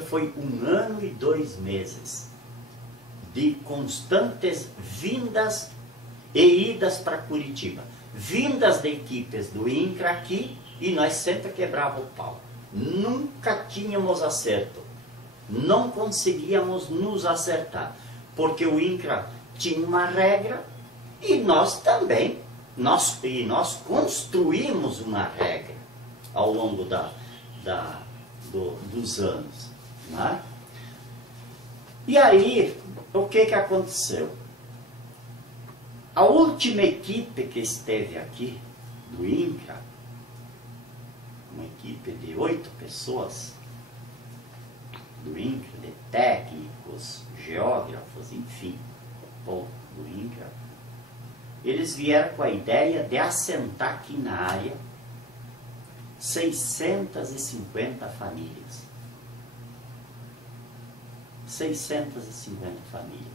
foi 1 ano e 2 meses de constantes vindas e idas para Curitiba. Vindas de equipes do INCRA aqui e nós sempre quebrava o pau. Nunca tínhamos acerto. Não conseguíamos nos acertar. Porque o INCRA tinha uma regra e nós também. Nós construímos uma regra ao longo dos anos. Né? E aí, o que aconteceu? A última equipe que esteve aqui, do INCRA, uma equipe de 8 pessoas, do INCRA, de técnicos, geógrafos, enfim, o povo do INCRA, eles vieram com a ideia de assentar aqui na área 650 famílias. 650 famílias.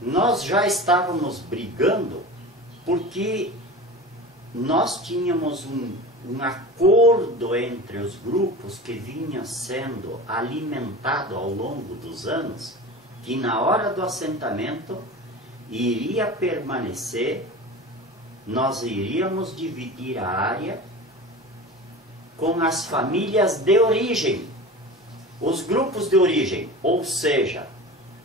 Nós já estávamos brigando porque nós tínhamos um acordo entre os grupos que vinha sendo alimentado ao longo dos anos, que na hora do assentamento iria permanecer, nós iríamos dividir a área com as famílias de origem, os grupos de origem, ou seja,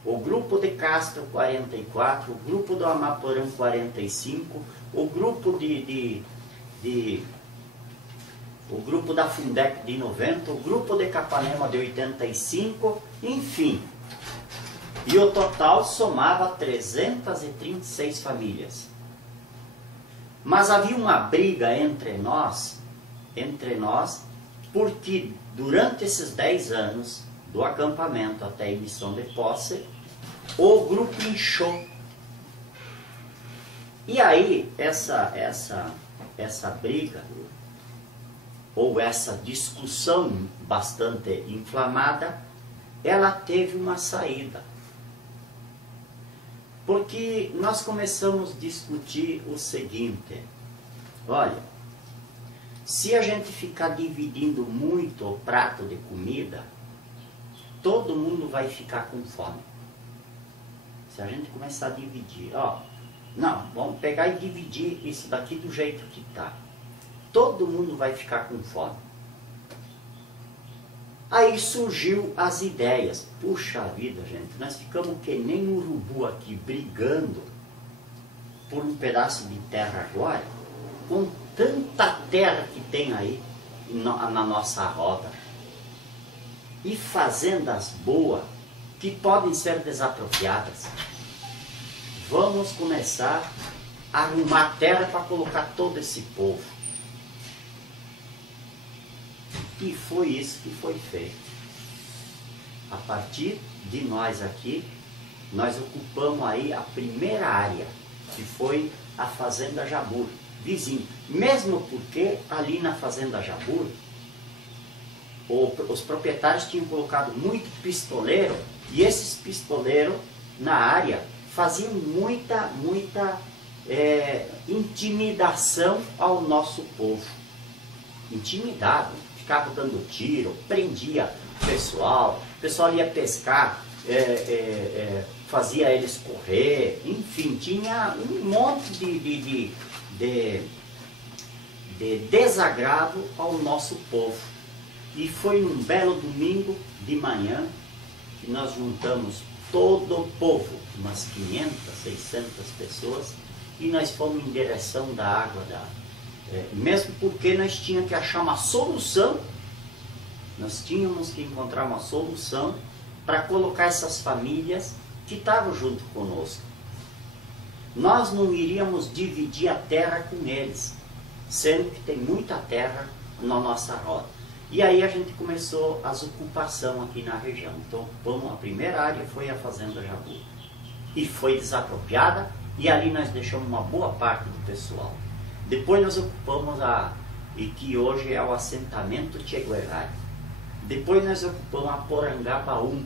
o grupo de Castro 44, o grupo do Amaporã 45, o grupo o grupo da Fundec de 90, o grupo de Capanema de 85, enfim. E o total somava 336 famílias. Mas havia uma briga entre nós, porque durante esses 10 anos, do acampamento até a emissão de posse, o grupo inchou. E aí, essa briga, ou essa discussão bastante inflamada, ela teve uma saída. Porque nós começamos a discutir o seguinte: olha, se a gente ficar dividindo muito o prato de comida, todo mundo vai ficar com fome. Se a gente começar a dividir, não, vamos pegar e dividir isso daqui do jeito que está. Todo mundo vai ficar com fome. Aí surgiu as ideias. Puxa vida, gente, nós ficamos que nem um urubu aqui, brigando por um pedaço de terra agora, com tanta terra que tem aí na nossa roda. E fazendas boas, que podem ser desapropriadas. Vamos começar a arrumar terra para colocar todo esse povo. E foi isso que foi feito. A partir de nós aqui, nós ocupamos aí a primeira área, que foi a Fazenda Jabur, vizinho. Mesmo porque ali na Fazenda Jabur, os proprietários tinham colocado muito pistoleiro, e esses pistoleiros na área faziam muita intimidação ao nosso povo. Intimidado, ficava dando tiro, prendia o pessoal ia pescar, fazia eles correr, enfim, tinha um monte de desagrado ao nosso povo. E foi num belo domingo de manhã que nós juntamos todo o povo, umas 500, 600 pessoas, e nós fomos em direção da água, mesmo porque nós tínhamos que achar uma solução, nós tínhamos que encontrar uma solução para colocar essas famílias que estavam junto conosco. Nós não iríamos dividir a terra com eles, sendo que tem muita terra na nossa roda. E aí a gente começou as ocupações aqui na região. Então, a primeira área foi a Fazenda Jabur. E foi desapropriada, e ali nós deixamos uma boa parte do pessoal. Depois nós ocupamos e que hoje é o assentamento Che Guevara. Depois nós ocupamos a Porangaba 1.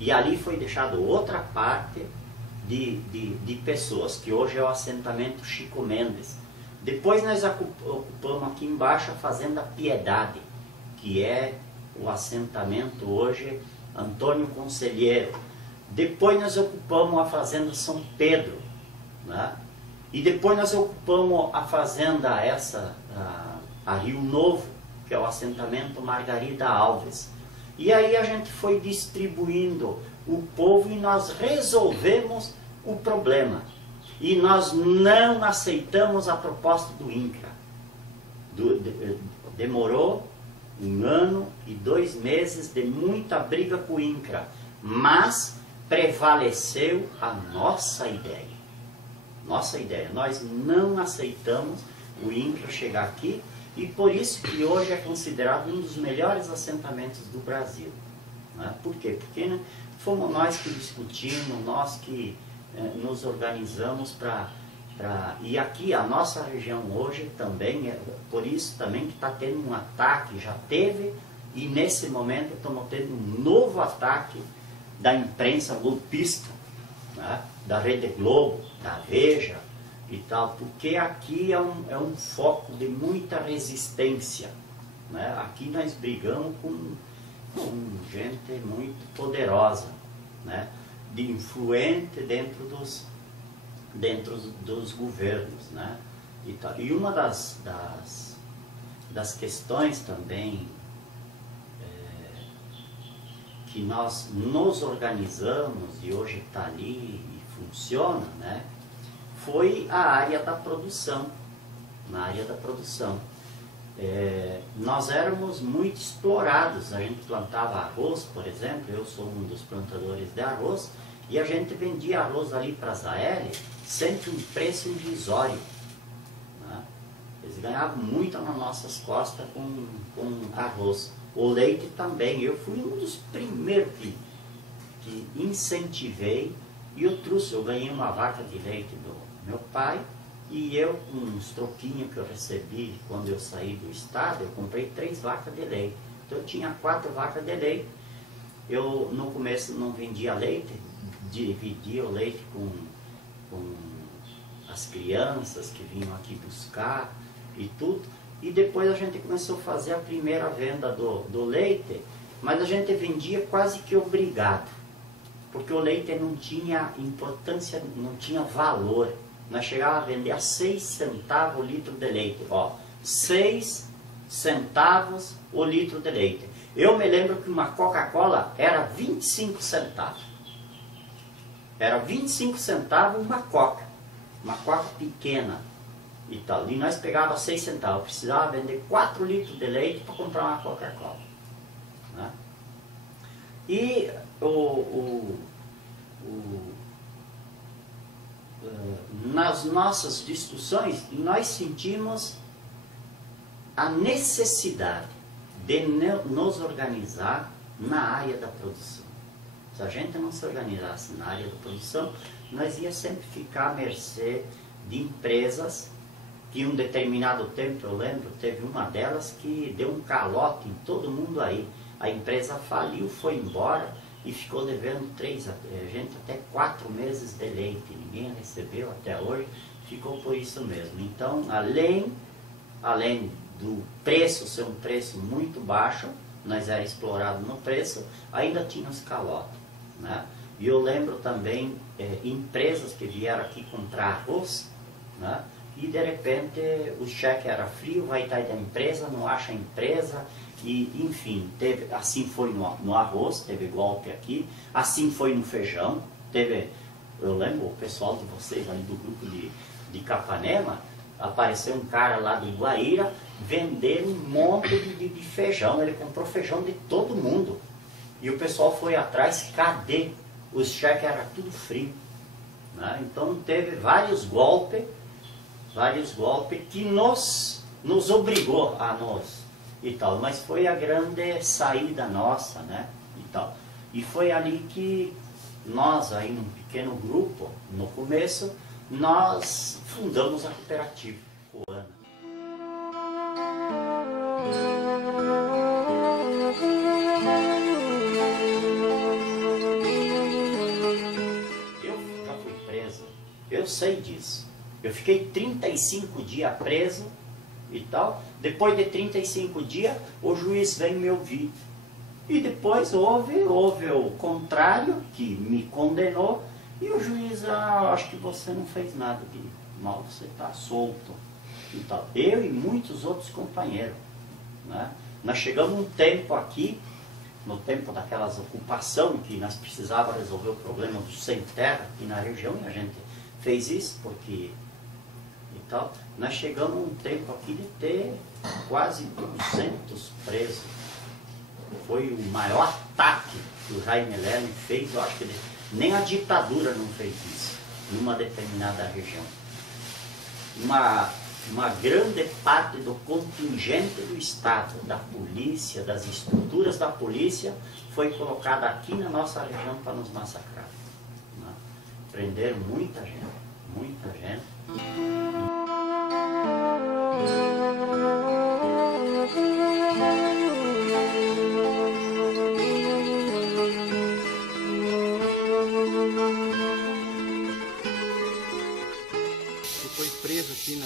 E ali foi deixado outra parte de pessoas, que hoje é o assentamento Chico Mendes. Depois nós ocupamos aqui embaixo a Fazenda Piedade, que é o assentamento hoje Antônio Conselheiro. Depois nós ocupamos a Fazenda São Pedro, né? E depois nós ocupamos a fazenda a Rio Novo, que é o assentamento Margarida Alves. E aí a gente foi distribuindo o povo e nós resolvemos o problema. E nós não aceitamos a proposta do INCRA. Demorou 1 ano e 2 meses de muita briga com o INCRA, mas prevaleceu a nossa ideia. Nossa ideia. Nós não aceitamos o INCRA chegar aqui, e por isso que hoje é considerado um dos melhores assentamentos do Brasil. Né? Por quê? Porque, né, fomos nós que discutimos, nós que nos organizamos para... E aqui a nossa região hoje também, por isso também que está tendo um ataque, já teve, e nesse momento estamos tendo um novo ataque da imprensa golpista, né? Da Rede Globo, da Veja e tal, porque aqui é um foco de muita resistência. Né? Aqui nós brigamos com gente muito poderosa, né? De influente dentro dos governos, né? E tal. E uma das questões também que nós nos organizamos e hoje está ali e funciona, né? Foi a área da produção. Na área da produção. Nós éramos muito explorados. A gente plantava arroz, por exemplo. Eu sou um dos plantadores de arroz. E a gente vendia arroz ali para a Zael sempre um preço irrisório. Né? Eles ganhavam muito nas nossas costas com arroz. O leite também. Eu fui um dos primeiros que incentivei. E eu ganhei uma vaca de leite do meu pai. E eu, com uns troquinhos que eu recebi quando eu saí do estado, eu comprei 3 vacas de leite. Então eu tinha 4 vacas de leite. Eu no começo não vendia leite, dividia o leite com as crianças que vinham aqui buscar e tudo. E depois a gente começou a fazer a primeira venda do leite, mas a gente vendia quase que obrigado, porque o leite não tinha importância, não tinha valor. Nós chegávamos a vender a 6 centavos o litro de leite. Ó, 6 centavos o litro de leite. Eu me lembro que uma Coca-Cola era 25 centavos. Era 25 centavos uma Coca pequena e tal. E nós pegávamos 6 centavos. Eu precisava vender 4 litros de leite para comprar uma Coca-Cola. Né? E nas nossas discussões, nós sentimos a necessidade de nos organizar na área da produção. Se a gente não se organizasse na área da produção, nós ia sempre ficar à mercê de empresas que em um determinado tempo, eu lembro, teve uma delas que deu um calote em todo mundo aí. A empresa faliu, foi embora e ficou devendo até 4 meses de leite. Ninguém recebeu até hoje, ficou por isso mesmo. Então, além do preço ser um preço muito baixo, nós era explorado no preço, ainda tinha os calotes, né? E eu lembro também empresas que vieram aqui comprar arroz, né? E de repente o cheque era frio, vai estar da empresa, não acha a empresa, e enfim, assim foi no arroz, teve golpe aqui, assim foi no feijão, eu lembro o pessoal de vocês ali do grupo de Capanema, apareceu um cara lá do Guaíra, vendendo um monte de feijão, ele comprou feijão de todo mundo, e o pessoal foi atrás, cadê? Os cheques era tudo frio, né? Então teve vários golpes que nos obrigou a nós e tal, mas foi a grande saída nossa, né, e tal. E foi ali que nós, aí num pequeno grupo, no começo, nós fundamos a cooperativa Coana. Eu já fui preso, eu sei disso. Eu fiquei 35 dias preso e tal. Depois de 35 dias, o juiz veio me ouvir. E depois houve o contrário, que me condenou. E o juiz, acho que você não fez nada de mal, você está solto. E tal. Eu e muitos outros companheiros, né? Nós chegamos um tempo aqui, no tempo daquelas ocupação, que nós precisávamos resolver o problema do sem terra aqui na região, e a gente fez isso porque... Então, nós chegamos um tempo aqui de ter quase 200 presos. Foi o maior ataque que o Jaime Lerner fez, eu acho que nem a ditadura não fez isso, numa determinada região. Uma grande parte do contingente do Estado, da polícia, das estruturas da polícia, foi colocada aqui na nossa região para nos massacrar, né? Prenderam muita gente, muita gente. Que foi preso aqui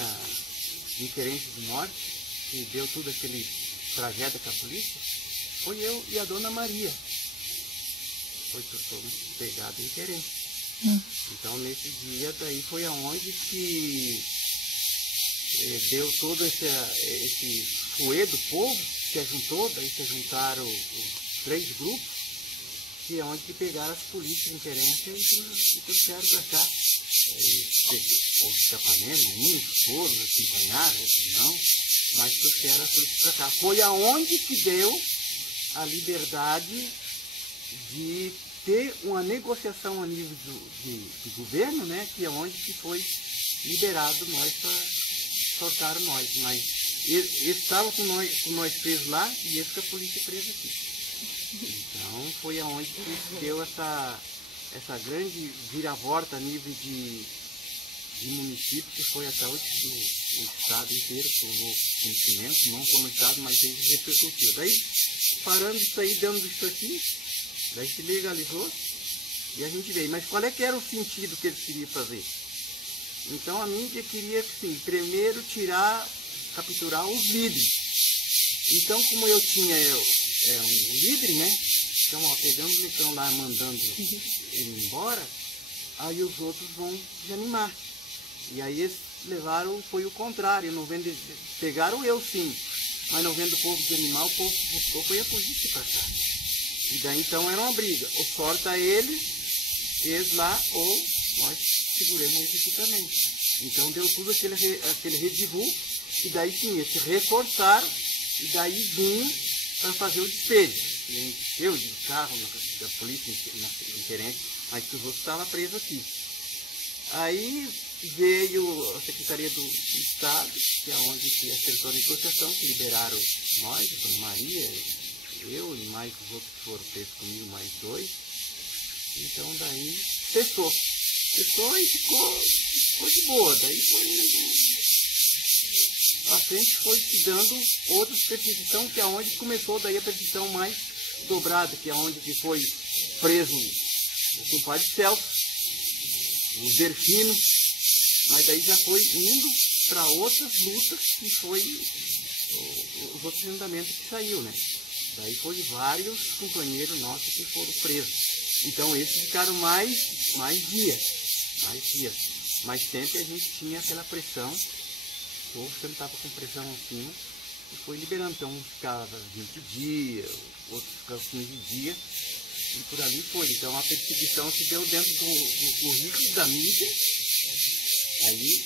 em Querência do Norte, que deu tudo aquele tragédia com a polícia, foi eu e a dona Maria. Foi pegado em Querência. Então nesse dia daí foi aonde que deu todo esse fuê do povo, se ajuntou, daí se juntaram os 3 grupos, que é onde que pegaram as polícias em Querência e trouxeram para cá. Aí houve Capanema, uns foram, acompanharam, outros não, mas trouxeram a polícia para cá. Foi aonde que deu a liberdade de ter uma negociação a nível de governo, né, que é onde que foi liberado nós para soltar nós. Mas eles estavam com nós presos lá e eles com a polícia presa aqui. Então foi aonde que deu essa grande viravolta a nível de município, que foi até hoje o estado inteiro tomou conhecimento, não como estado, mas ele repercutiu. Daí, parando isso aí, dando isso aqui, daí se legalizou e a gente veio. Mas qual é que era o sentido que eles queriam fazer? Então a mídia queria, assim, primeiro capturar os líderes. Então, como eu tinha um líder, né? Então, ó, pegamos então lá, mandando ele embora, aí os outros vão desanimar. E aí eles levaram, foi o contrário, não vendo, pegaram eu sim, mas não vendo o povo desanimar, o povo buscou, foi a polícia para cá. E daí então era uma briga, ou sorta eles lá, ou nós seguramos eles aqui também. Então deu tudo aquele redivu, e daí sim, eles se reforçaram, e daí vinham para fazer o despejo. A gente encheu de carro da polícia diferente, mas que os outros estavam presos aqui. Aí veio a Secretaria do Estado, que é onde que é a Secretaria de Negociação, que liberaram nós, a Dona Maria, eu e mais os outros que foram presos comigo, mais 2. Então daí cessou. Cessou e ficou de boa. Daí a frente foi se dando outras perseguições, que é onde começou daí a perseguição mais dobrada, que é onde que foi preso o compadre Celso, o Delfino, mas daí já foi indo para outras lutas, que foi os outros andamentos que saiu, né? Daí foi vários companheiros nossos que foram presos. Então esses ficaram mais dias. Mas sempre a gente tinha aquela pressão, ou sempre estava com pressão acima, e foi liberando. Então um ficava 20 dias, outros ficavam 15 dias, e por ali foi. Então a perseguição se deu dentro do currículo da mídia, aí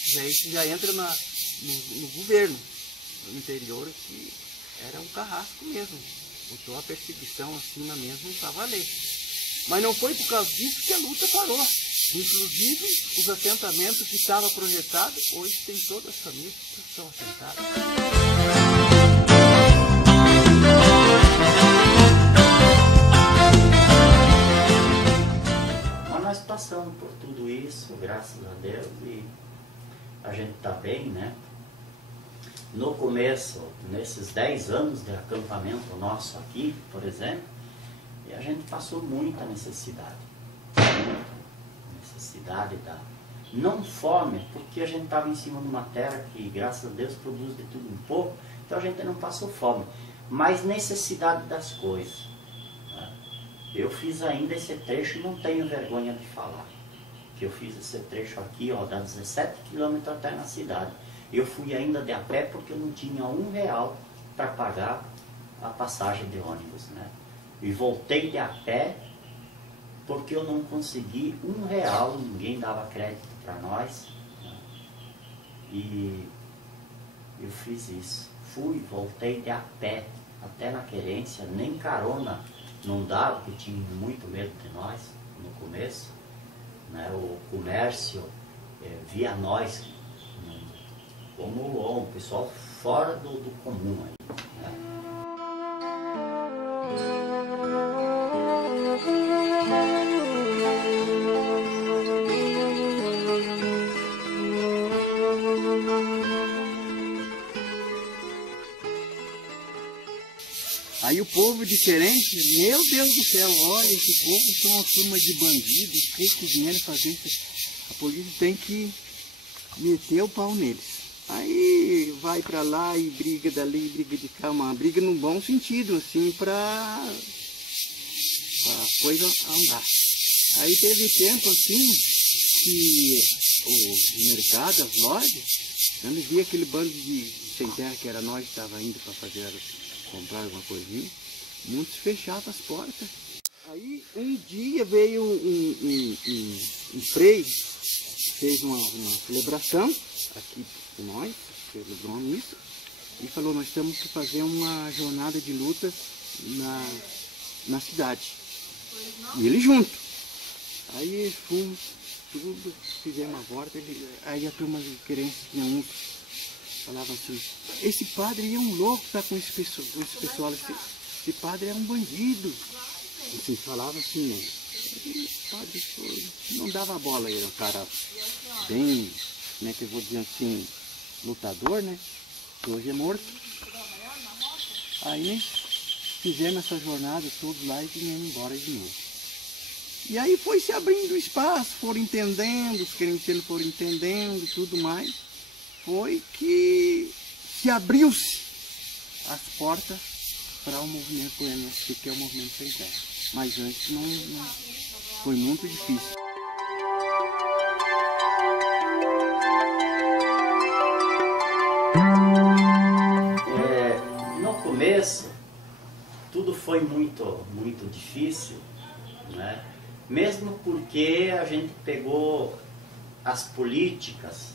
já entra no governo, no interior, que era um carrasco mesmo. Botou a perseguição acima mesmo para valer. Mas não foi por causa disso que a luta parou. Inclusive, os assentamentos que estavam projetados, hoje tem todas as famílias que estão assentadas. Mas nós passamos por tudo isso, graças a Deus, e a gente está bem, né? No começo, nesses 10 anos de acampamento nosso aqui, por exemplo, a gente passou muita necessidade. Não fome, porque a gente estava em cima de uma terra que, graças a Deus, produz de tudo um pouco, então a gente não passou fome. Mas necessidade das coisas. Né? Eu fiz ainda esse trecho e não tenho vergonha de falar. Que eu fiz esse trecho aqui, ó, dá 17 quilômetros até na cidade. Eu fui ainda de a pé porque eu não tinha R$1 para pagar a passagem de ônibus, né? E voltei de a pé porque eu não consegui R$1, ninguém dava crédito para nós, né? E eu fiz isso. Voltei de a pé até na querência, nem carona não dava, porque tinha muito medo de nós no começo, né? O comércio via nós como um pessoal fora do comum aí, né? Aí o povo diferente, meu Deus do céu, olha, esse povo são uma turma de bandidos, que vieram fazer isso. A polícia tem que meter o pau neles. Aí vai pra lá e briga dali, briga de cá, uma briga no bom sentido, assim, pra coisa andar. Aí teve tempo assim que o mercado, as lojas, quando via aquele bando de sem terra que era nós que estava indo para comprar alguma coisinha, muitos fechavam as portas. Aí um dia veio um frei, fez uma celebração aqui com nós, celebrou uma missa, e falou, nós temos que fazer uma jornada de luta na cidade. E ele junto. Aí fomos, tudo, fizemos a volta, aí a turma de querência tinha uns, falava assim, esse padre é um louco, tá com esse pessoal, esse padre é um bandido. Assim, falava assim, né? E o padre não dava bola, ele era um cara bem, né, que eu vou dizer assim, lutador, né? Hoje é morto. Aí fizemos essa jornada todos lá e viemos embora de novo. E aí foi se abrindo o espaço, foram entendendo, os querentianos foram entendendo, tudo mais. Foi que se abriu-se as portas para o movimento PNSP, que é o movimento sem terra. Mas antes não foi muito difícil. No começo, tudo foi muito difícil, né? Mesmo porque a gente pegou as políticas,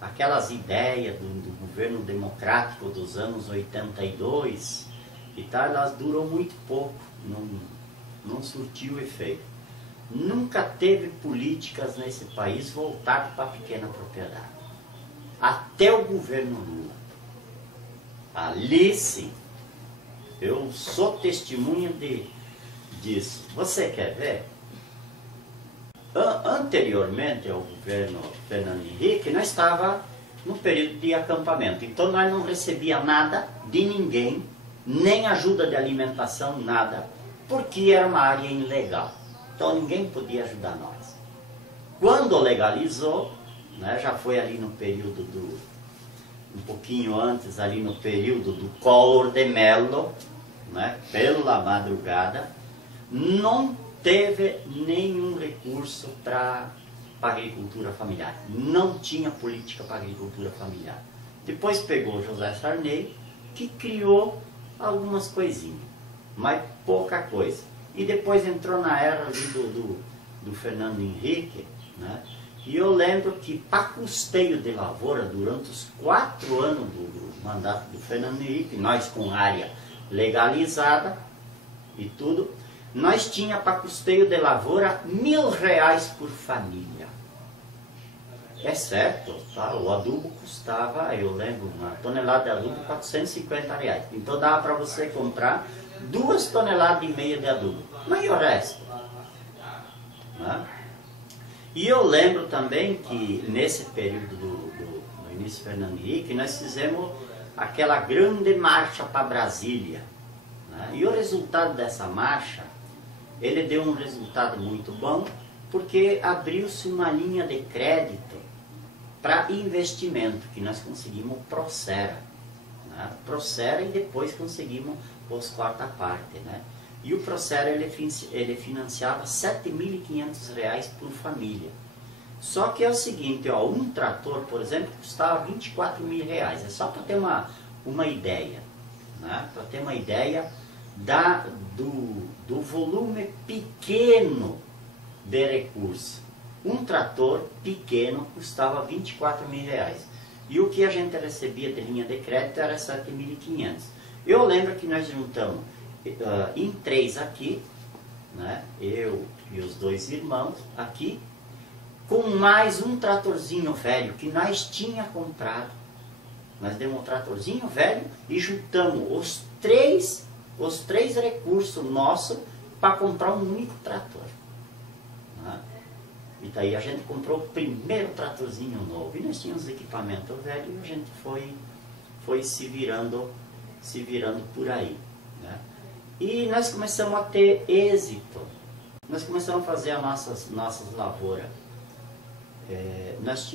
aquelas ideias do governo democrático dos anos 82, e tal, elas duram muito pouco, não surtiu efeito. Nunca teve políticas nesse país voltadas para a pequena propriedade. Até o governo Lula. Ali sim. Eu sou testemunha disso. Você quer ver? Anteriormente ao governo Fernando Henrique, nós estávamos no período de acampamento. Então nós não recebíamos nada de ninguém, nem ajuda de alimentação, nada, porque era uma área ilegal. Então ninguém podia ajudar nós. Quando legalizou, né, já foi ali no período um pouquinho antes, ali no período do Collor de Mello, né, pela madrugada, não teve nenhum recurso para agricultura familiar. Não tinha política para agricultura familiar. Depois pegou José Sarney, que criou algumas coisinhas, mas pouca coisa. E depois entrou na era ali do Fernando Henrique, né? E eu lembro que para custeio de lavoura, durante os 4 anos do mandato do Fernando Henrique, nós com área legalizada e tudo, nós tinha para custeio de lavoura R$1.000 por família. É certo, tá? O adubo custava, eu lembro, uma tonelada de adubo R$450. Então dava para você comprar 2,5 toneladas de adubo. Mas e o resto? Né? E eu lembro também que nesse período do início do Fernando Henrique, nós fizemos aquela grande marcha para Brasília. Né? E o resultado dessa marcha, ele deu um resultado muito bom, porque abriu-se uma linha de crédito para investimento, que nós conseguimos o Procera. Né? Procera, e depois conseguimos os quarta parte. Né? E o Procera ele financiava R$7.500 por família. Só que é o seguinte, ó, um trator, por exemplo, custava R$24.000. É só para ter uma ideia. Né? Para ter uma ideia do volume pequeno de recurso. Um trator pequeno custava R$24.000. E o que a gente recebia de linha de crédito era R$7.500. Eu lembro que nós juntamos em 3 aqui, né, eu e os 2 irmãos aqui, com mais um tratorzinho velho que nós tinha comprado. Nós demos um tratorzinho velho e juntamos os três recursos nossos para comprar um único trator. Né? E daí a gente comprou o primeiro tratorzinho novo. E nós tínhamos equipamento velho e a gente foi se virando por aí. Né? E nós começamos a ter êxito. Nós começamos a fazer as nossas lavouras. Nós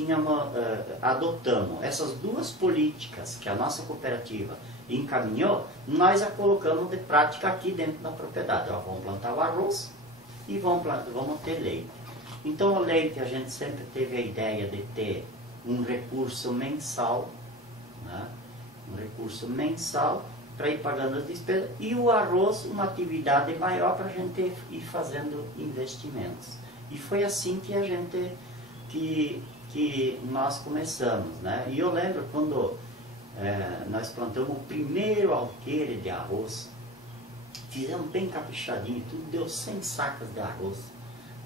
adotamos essas 2 políticas que a nossa cooperativa encaminhou, nós a colocamos de prática aqui dentro da propriedade. Ó, vamos plantar o arroz e vamos ter leite. Então o leite a gente sempre teve a ideia de ter um recurso mensal, né? Um recurso mensal para ir pagando as despesas, e o arroz uma atividade maior para a gente ir fazendo investimentos. E foi assim que a gente que nós começamos, né? E eu lembro quando nós plantamos o primeiro alqueire de arroz, fizemos bem caprichadinho, tudo deu 100 sacas de arroz.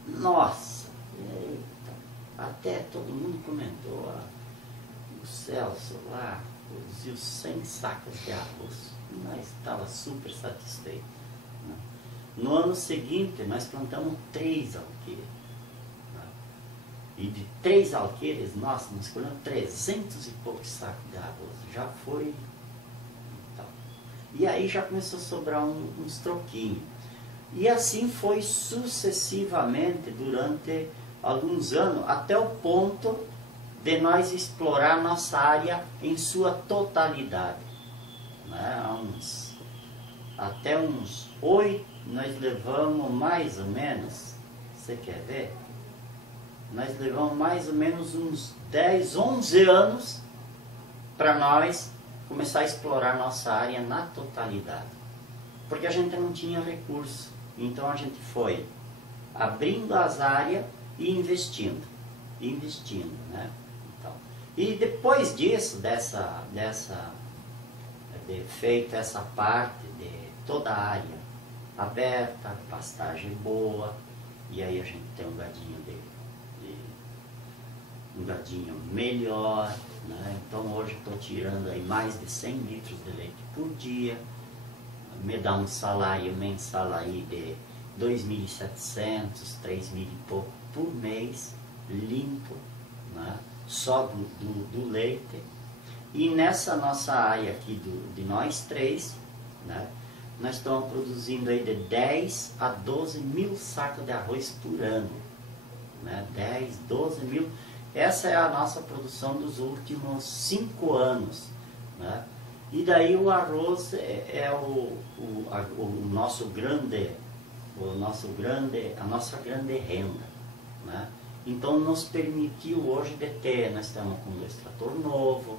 Nossa, eita, até todo mundo comentou, o Celso lá produziu 100 sacas de arroz, e nós estávamos super satisfeitos. Né? No ano seguinte nós plantamos 3 alqueires. E de 3 alqueires, nossa, nós colhemos 300 e poucos sacos de arroz. Já foi. Então. E aí já começou a sobrar uns troquinhos. E assim foi sucessivamente durante alguns anos, até o ponto de nós explorar nossa área em sua totalidade. Né? Até uns 8, nós levamos mais ou menos, você quer ver? Nós levamos mais ou menos uns 10, 11 anos para nós começar a explorar nossa área na totalidade. Porque a gente não tinha recurso. Então a gente foi abrindo as áreas e investindo. Né? Então, e depois disso, de feita essa parte toda a área aberta, pastagem boa, e aí a gente tem um gadinho um gadinho melhor, né? Então hoje estou tirando aí mais de 100 litros de leite por dia, me dá um salário mensal aí de 2.700, 3.000 e pouco por mês, limpo, né? Só do leite. E nessa nossa área aqui de nós três, né? Nós estamos produzindo aí de 10 a 12 mil sacos de arroz por ano, né? 10, 12 mil. Essa é a nossa produção dos últimos 5 anos, né? E daí o arroz é a nossa grande renda, né? Então nos permitiu hoje de ter, nós estamos com um extrator novo,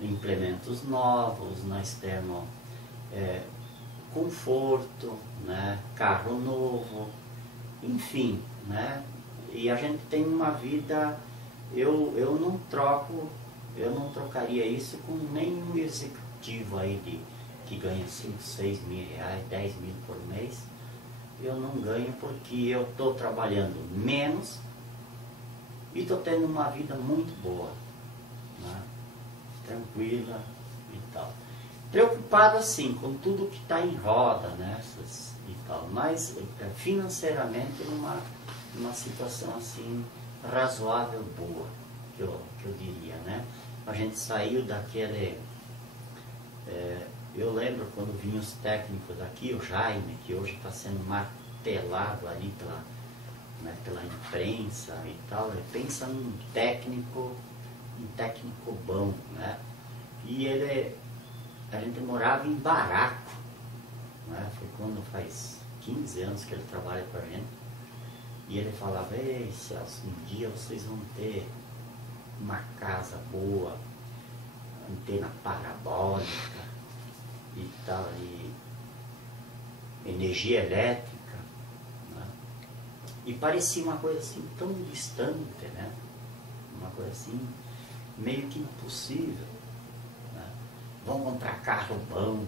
implementos novos, nós temos conforto, né? Carro novo, enfim, né? E a gente tem uma vida. Eu não trocaria isso com nenhum executivo aí que ganha 5, 6 mil reais, 10 mil por mês. Eu não ganho porque eu estou trabalhando menos e estou tendo uma vida muito boa, né? Tranquila e tal. Preocupado assim com tudo que está em roda, né? E tal, mas financeiramente numa situação assim razoável, boa, que eu diria, né? A gente saiu daquele... eu lembro quando vinham os técnicos aqui, o Jaime, que hoje está sendo martelado ali pela imprensa e tal, ele pensa num técnico bom, né? E a gente morava em baraco, né? Foi quando faz 15 anos que ele trabalha com a gente. E ele falava: ei, Celso, um dia vocês vão ter uma casa boa, antena parabólica e tal, e energia elétrica, né? E parecia uma coisa assim tão distante, né? Uma coisa assim meio que impossível, né? Vão comprar carro bom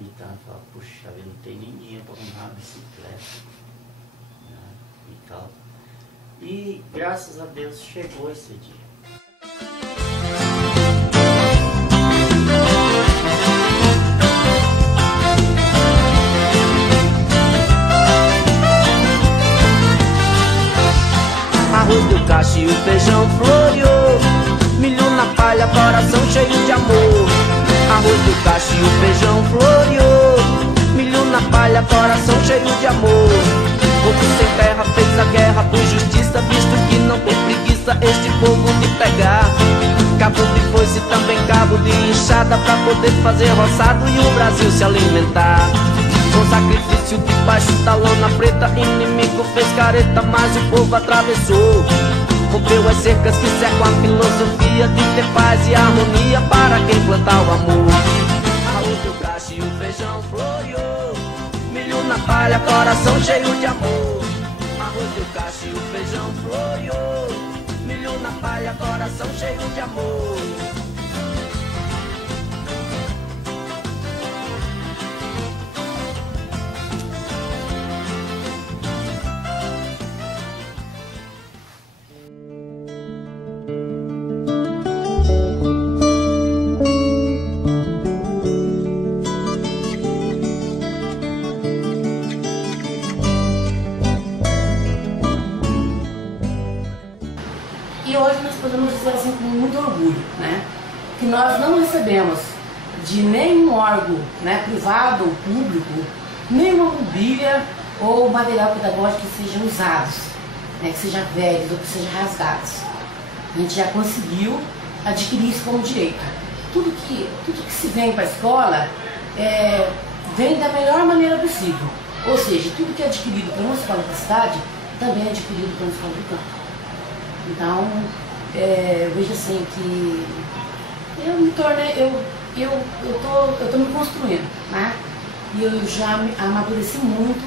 e tal. Eu falava: puxa, eu não tenho nem dinheiro para comprar uma bicicleta. E tal. E graças a Deus chegou esse dia. Arroz do cacho e o feijão floreou, milho na palha, coração cheio de amor. Arroz do cacho e o feijão floreou, milho na palha, coração cheio de amor. Povo sem terra fez a guerra por justiça, visto que não tem preguiça este povo de pegar. Cabo de foice, também cabo de enxada, pra poder fazer roçado e o Brasil se alimentar. Com sacrifício debaixo da lona preta, inimigo fez careta, mas o povo atravessou. Rompeu as cercas que cercam a filosofia de ter paz e harmonia para quem plantar o amor. Arroz do cacho e o feijão floreou, milho na palha, coração cheio de amor. Arroz do cacho e o feijão floreou, milho na palha, coração cheio de amor. E hoje nós podemos dizer assim com muito orgulho, né, que nós não recebemos de nenhum órgão, né, privado ou público, nenhuma mobília ou material pedagógico que sejam usados, né, que sejam velhos ou que sejam rasgados. A gente já conseguiu adquirir isso como direito. Tudo que se vem para a escola vem da melhor maneira possível. Ou seja, tudo que é adquirido para uma escola da cidade também é adquirido para uma escola do campo. Então, eu vejo assim que eu me tornei, eu tô me construindo, né? E eu já me amadureci muito.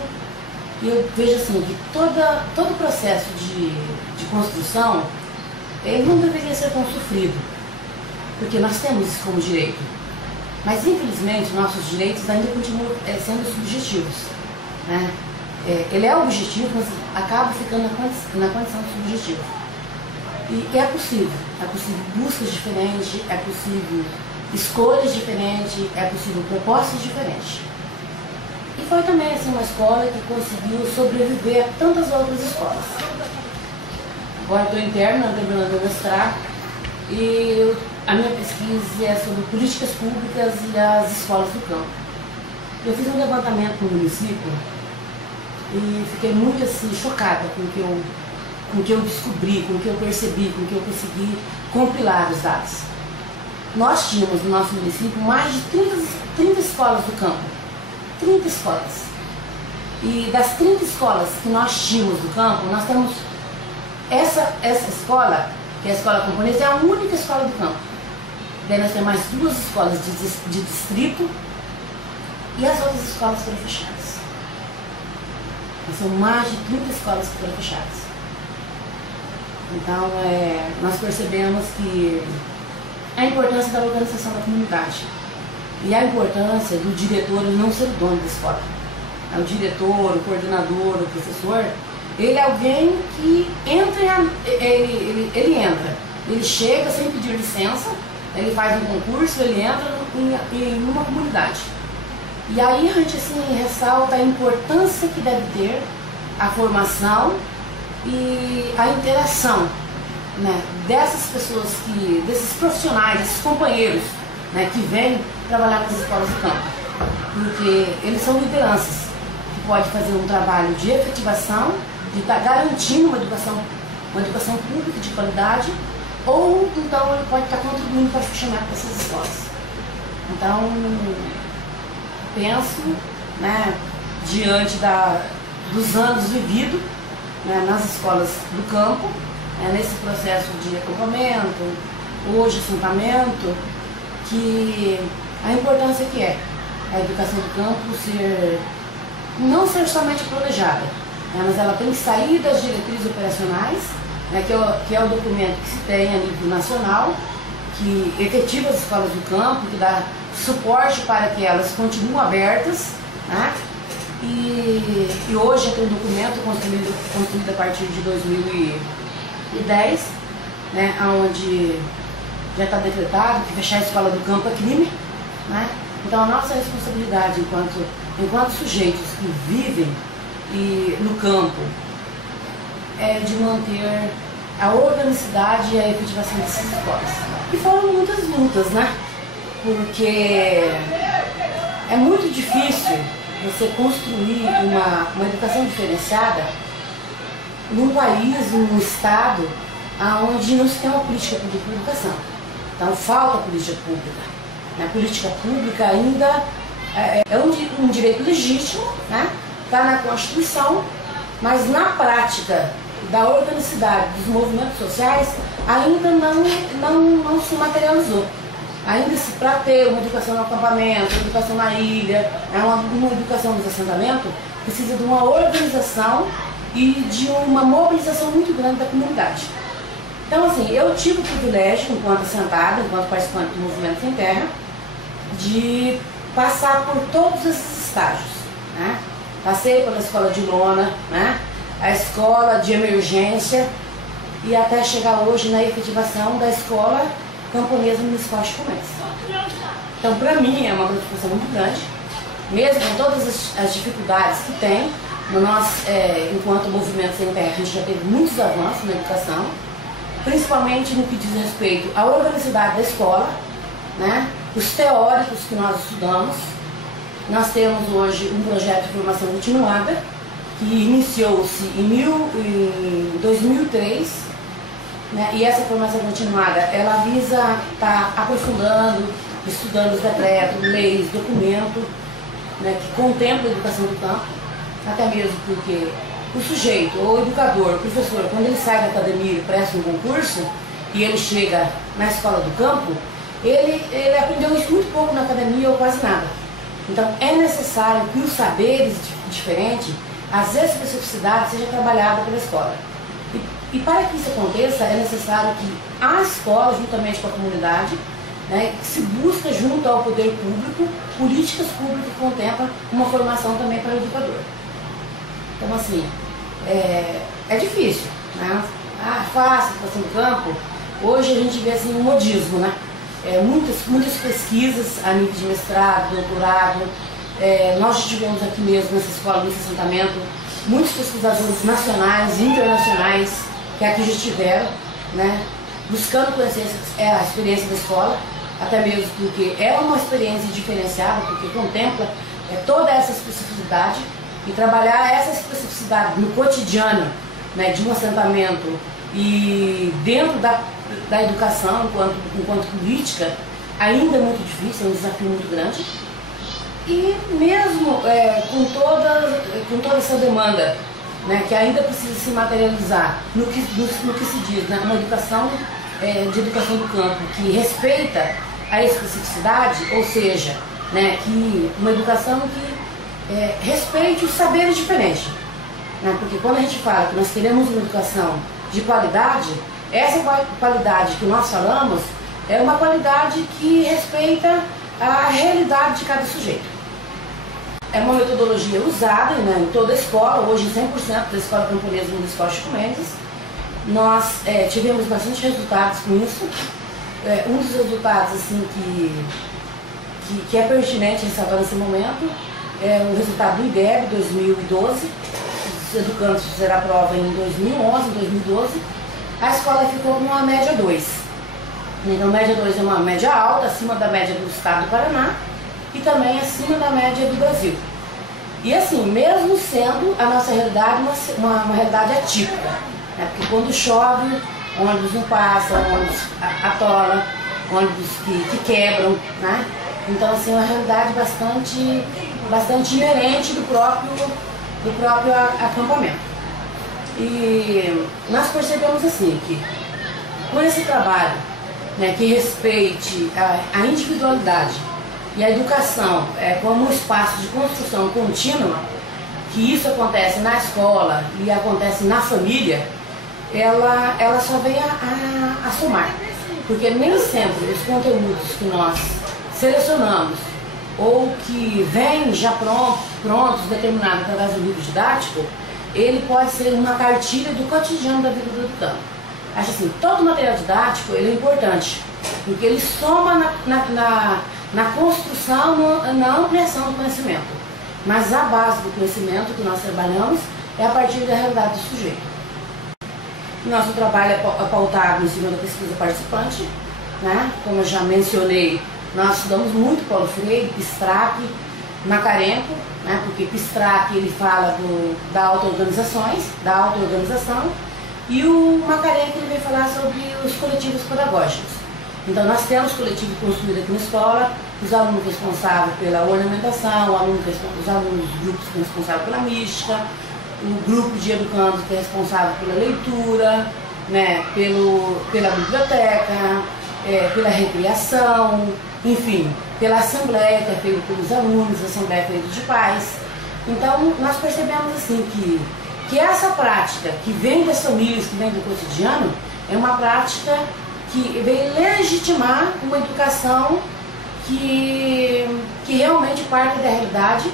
E eu vejo assim que todo o processo de construção, ele não deveria ser tão sofrido, porque nós temos isso como direito. Mas infelizmente nossos direitos ainda continuam sendo subjetivos, né? Ele é objetivo, mas acaba ficando na condição de subjetivo. E é possível buscas diferentes, é possível escolhas diferentes, é possível propostas diferentes. E foi também assim, uma escola que conseguiu sobreviver a tantas outras escolas. Agora estou interna, terminando meu mestrado, e a minha pesquisa é sobre políticas públicas e as escolas do campo. Eu fiz um levantamento no município e fiquei muito assim, chocada com o que eu descobri, com o que eu percebi, com o que eu consegui compilar os dados. Nós tínhamos no nosso município mais de 30 escolas do campo. 30 escolas. E das 30 escolas que nós tínhamos do campo, nós temos essa escola, que é a escola camponesa, é a única escola do campo. Daí nós temos mais 2 escolas de distrito e as outras escolas foram fechadas. São mais de 30 escolas que foram fechadas. Então, nós percebemos que a importância da organização da comunidade e a importância do diretor não ser o dono da escola. O diretor, o coordenador, o professor, ele é alguém que entra, ele entra, ele chega sem pedir licença, ele faz um concurso, ele entra em uma comunidade. E aí a gente assim, ressalta a importância que deve ter a formação e a interação, né, dessas pessoas, desses profissionais, desses companheiros, né, que vêm trabalhar nas escolas do campo. Porque eles são lideranças que podem fazer um trabalho de efetivação, de estar garantindo uma educação pública de qualidade, ou então ele pode estar contribuindo para o fechamento dessas escolas. Então, penso, né, diante dos anos vividos, né, nas escolas do campo, nesse processo de acampamento, hoje assentamento, que a importância que é a educação do campo não ser somente planejada, né, mas ela tem que sair das diretrizes operacionais, né, que é o documento que se tem a nível nacional, que efetiva as escolas do campo, que dá suporte para que elas continuem abertas, né? E hoje tem um documento construído a partir de 2010, né, onde já está decretado que fechar a escola do campo é crime, né? Então a nossa responsabilidade enquanto sujeitos que vivem no campo é de manter a organicidade e a efetivação dessas escolas. E foram muitas lutas, né? Porque é muito difícil você construir uma educação diferenciada num país, num estado, onde não se tem uma política pública de educação. Então falta política pública. A política pública ainda é um direito legítimo, né? Está na Constituição, mas na prática da organicidade dos movimentos sociais ainda não se materializou. Ainda para ter uma educação no acampamento, uma educação na ilha, uma educação nos assentamentos, precisa de uma organização e de uma mobilização muito grande da comunidade. Então, assim, eu tive o privilégio, enquanto assentada, enquanto participante do Movimento Sem Terra, de passar por todos esses estágios, né? Passei pela escola de lona, né? A escola de emergência e até chegar hoje na efetivação da escola camponesa municipal de comércio. Então, para mim, é uma gratificação muito grande, mesmo com todas as dificuldades que tem. Nós, enquanto Movimento Sem Terra, a gente já teve muitos avanços na educação, principalmente no que diz respeito à organicidade da escola, né? Os teóricos que nós estudamos. Nós temos hoje um projeto de formação continuada, que iniciou-se em 2003, né? E essa formação continuada, ela visa estar aprofundando, estudando os decretos, leis, documentos, né, que contemplam a educação do campo, até mesmo porque o sujeito, ou o educador, o professor, quando ele sai da academia e presta um concurso, e ele chega na escola do campo, ele aprendeu isso muito pouco na academia ou quase nada. Então é necessário que os saberes diferentes, as especificidades, sejam trabalhadas pela escola. E para que isso aconteça, é necessário que a escola, juntamente com a comunidade, né, que se busca junto ao poder público políticas públicas que contemplam uma formação também para o educador. Então assim, é difícil, né? Fácil, está no campo. Hoje a gente vê assim um modismo, né? Muitas pesquisas a nível de mestrado, doutorado. Nós tivemos aqui mesmo nessa escola, nesse assentamento, muitos pesquisadores nacionais e internacionais que aqui já estiveram, né? Buscando conhecer a experiência da escola, até mesmo porque é uma experiência diferenciada, porque contempla toda essa especificidade, e trabalhar essa especificidade no cotidiano, né, de um assentamento e dentro da educação enquanto política ainda é muito difícil, é um desafio muito grande. E mesmo com toda essa demanda, né, que ainda precisa se materializar no que se diz, né, uma educação de educação do campo que respeita a especificidade, ou seja, né, que uma educação que respeite os saberes diferentes, né, porque quando a gente fala que nós queremos uma educação de qualidade, essa qualidade que nós falamos é uma qualidade que respeita a realidade de cada sujeito. É uma metodologia usada, né, em toda a escola, hoje 100% da escola camponesa municipal Chico Mendes. Nós tivemos bastante resultados com isso. Um dos resultados assim, que é pertinente ressaltar nesse momento é o resultado do IDEB 2012. Os educandos fizeram a prova em 2011, 2012. A escola ficou numa média 2. Então, média 2 é uma média alta, acima da média do estado do Paraná e também acima da média do Brasil. E assim, mesmo sendo a nossa realidade uma realidade atípica, né? Porque quando chove, ônibus não passam, ônibus atolam, ônibus que quebram, né? Então assim, é uma realidade bastante inerente do próprio acampamento. E nós percebemos assim que com esse trabalho, né, que respeite a individualidade e a educação como um espaço de construção contínua, que isso acontece na escola e acontece na família, ela só vem a somar. Porque nem sempre os conteúdos que nós selecionamos ou que vêm já prontos, determinados através do livro didático, ele pode ser uma cartilha do cotidiano da vida do educando. Acho assim, todo material didático ele é importante, porque ele soma na construção, na ampliação do conhecimento. Mas a base do conhecimento que nós trabalhamos é a partir da realidade do sujeito. Nosso trabalho é pautado em cima da pesquisa participante, né? Como eu já mencionei, nós estudamos muito Paulo Freire, Pistrac, Macarenko, né? Porque Pistrac ele fala da auto-organização, e o Macarenko ele vem falar sobre os coletivos pedagógicos. Então nós temos coletivo construído aqui na escola, os alunos responsáveis pela ornamentação, os alunos grupos responsáveis pela mística, o grupo de educandos que é responsável pela leitura, né, pela biblioteca, pela recreação, enfim, pela assembleia que é feita pelos alunos, a assembleia é feita de pais. Então nós percebemos assim que essa prática que vem das famílias, que vem do cotidiano, é uma prática que vem legitimar uma educação que realmente parte da realidade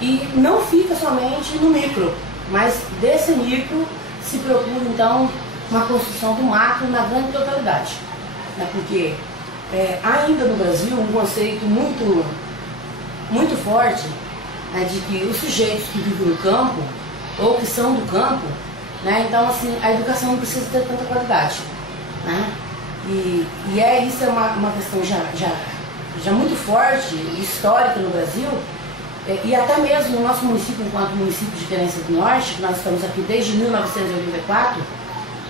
e não fica somente no micro, mas desse micro se procura então uma construção do macro na grande totalidade, né? Porque ainda no Brasil um conceito muito forte, né, de que os sujeitos que vivem no campo ou que são do campo, né, então assim, a educação não precisa ter tanta qualidade, né? E isso é uma questão já muito forte, histórica no Brasil, e até mesmo no nosso município, enquanto município de Querência do Norte, que nós estamos aqui desde 1984,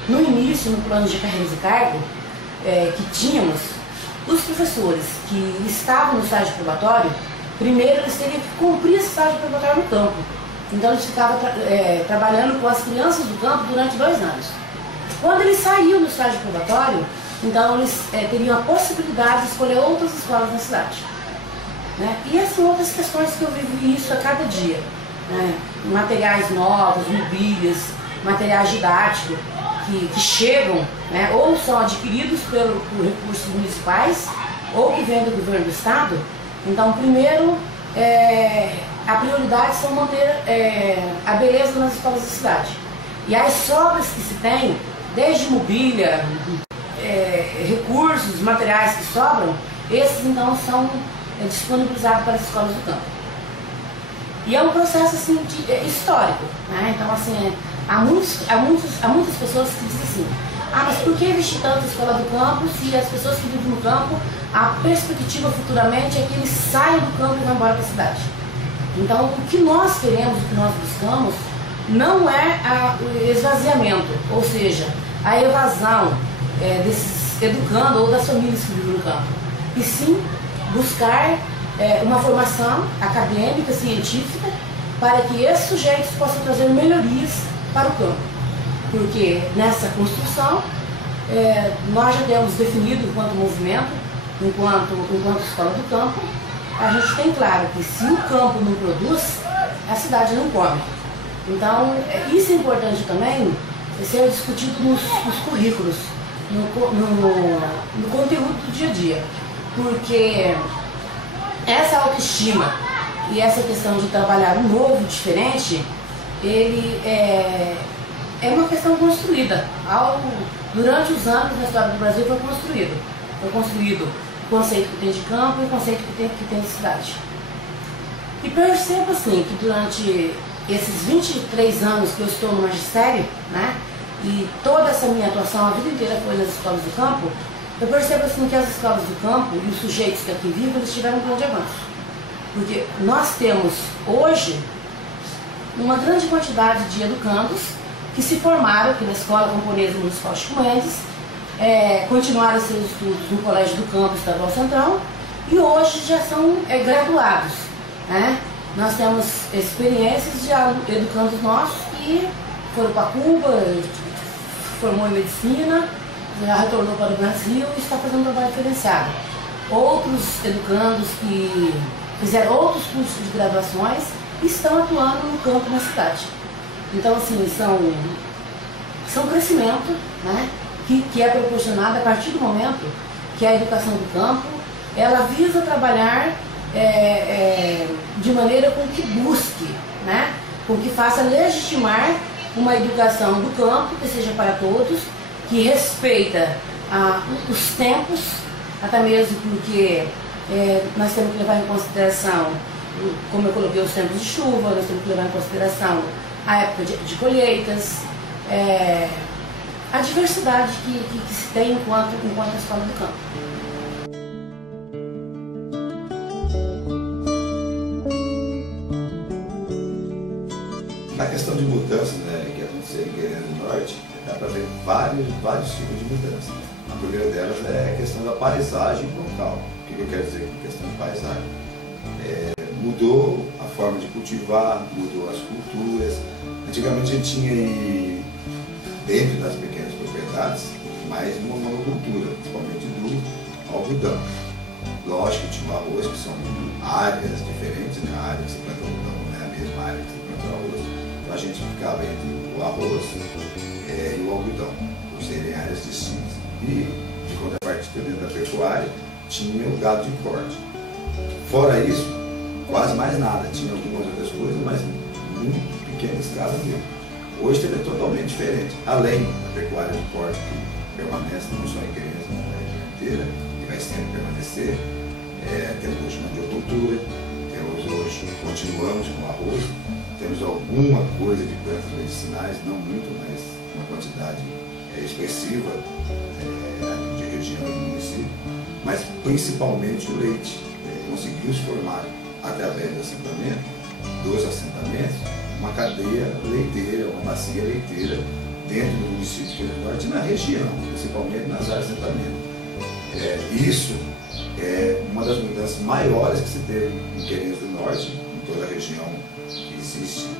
no início, no plano de carreiras e cargo, que tínhamos, os professores que estavam no estágio probatório, primeiro eles teriam que cumprir esse estágio probatório no campo. Então eles ficavam trabalhando com as crianças do campo durante 2 anos. Quando eles saíam do estágio probatório, então eles teriam a possibilidade de escolher outras escolas na cidade, né? E assim, outras questões que eu vivo isso a cada dia, né? Materiais novos, mobílias, materiais didáticos que chegam, né? Ou são adquiridos por recursos municipais ou que vem do governo do estado. Então, primeiro, a prioridade são manter a beleza nas escolas da cidade. E as sobras que se tem, desde mobília, recursos, materiais que sobram, esses então são disponibilizados para as escolas do campo. E é um processo assim, histórico, né? Então assim, há muitas pessoas que dizem assim: ah, mas por que investir tanto na escola do campo se as pessoas que vivem no campo, a perspectiva futuramente é que eles saiam do campo e vão embora para a cidade? Então o que nós queremos, o que nós buscamos, não é o esvaziamento, ou seja, a evasão desses educandos ou das famílias que vivem no campo, e sim buscar uma formação acadêmica, científica, para que esses sujeitos possam trazer melhorias para o campo. Porque nessa construção, nós já temos definido enquanto movimento, enquanto escola do campo, a gente tem claro que se o campo não produz, a cidade não come. Então, isso é importante também ser discutido nos currículos, no conteúdo do dia a dia. Porque essa autoestima e essa questão de trabalhar um novo, diferente, ele é uma questão construída. Durante os anos na história do Brasil foi construído o conceito que tem de campo e o conceito que tem de cidade. E percebo assim que durante esses 23 anos que eu estou no magistério, né, e toda essa minha atuação a vida inteira foi nas escolas do campo, eu percebo assim que as escolas do campo e os sujeitos que aqui vivem, eles tiveram um grande avanço. Porque nós temos hoje uma grande quantidade de educandos que se formaram aqui na Escola Camponesa Municipal Chico Mendes, continuaram seus estudos no Colégio do Campo Estadual Central e hoje já são graduados, né? Nós temos experiências de educandos nossos que foram para Cuba, formou em medicina, já retornou para o Brasil e está fazendo um trabalho diferenciado. Outros educandos que fizeram outros cursos de graduações estão atuando no campo na cidade. Então, assim, são crescimento, né, que é proporcionado a partir do momento que a educação do campo, ela visa trabalhar de maneira com que busque, né, com que faça legitimar uma educação do campo que seja para todos, que respeita os tempos, até mesmo porque nós temos que levar em consideração, como eu coloquei, os tempos de chuva, nós temos que levar em consideração a época de colheitas, a diversidade que se tem enquanto escola do campo. Na questão de mudanças, né, que aconteceu em Querência do Norte, dá para ver vários tipos de mudanças. A primeira delas é a questão da paisagem local. O que eu quero dizer com questão de paisagem? Mudou a forma de cultivar, mudou as culturas. Antigamente a gente tinha aí, dentro das pequenas propriedades, mais uma monocultura, principalmente do algodão. Lógico que tinha o arroz, que são áreas diferentes, né? A área que se planta algodão não é a mesma área que se planta arroz. Então a gente ficava entre o arroz e o algodão, por serem áreas distintas. E, de contrapartida dentro da pecuária, tinha o gado de corte. Fora isso, quase mais nada. Tinha algumas outras coisas, mas muito pequena escala mesmo. Hoje ele é totalmente diferente. Além da pecuária de corte, que permanece não só em Querência, mas na região inteira, e vai sempre permanecer. Temos hoje mandiocultura, continuamos com arroz, temos alguma coisa de plantas medicinais, não muito, mas uma quantidade expressiva de região e município, mas principalmente o leite. Conseguiu se formar, através dos assentamentos, uma cadeia leiteira, uma bacia leiteira dentro do município de Querência do Norte e na região, principalmente nas áreas de assentamento. Isso é uma das mudanças maiores que se teve em Querência do Norte, em toda a região que existe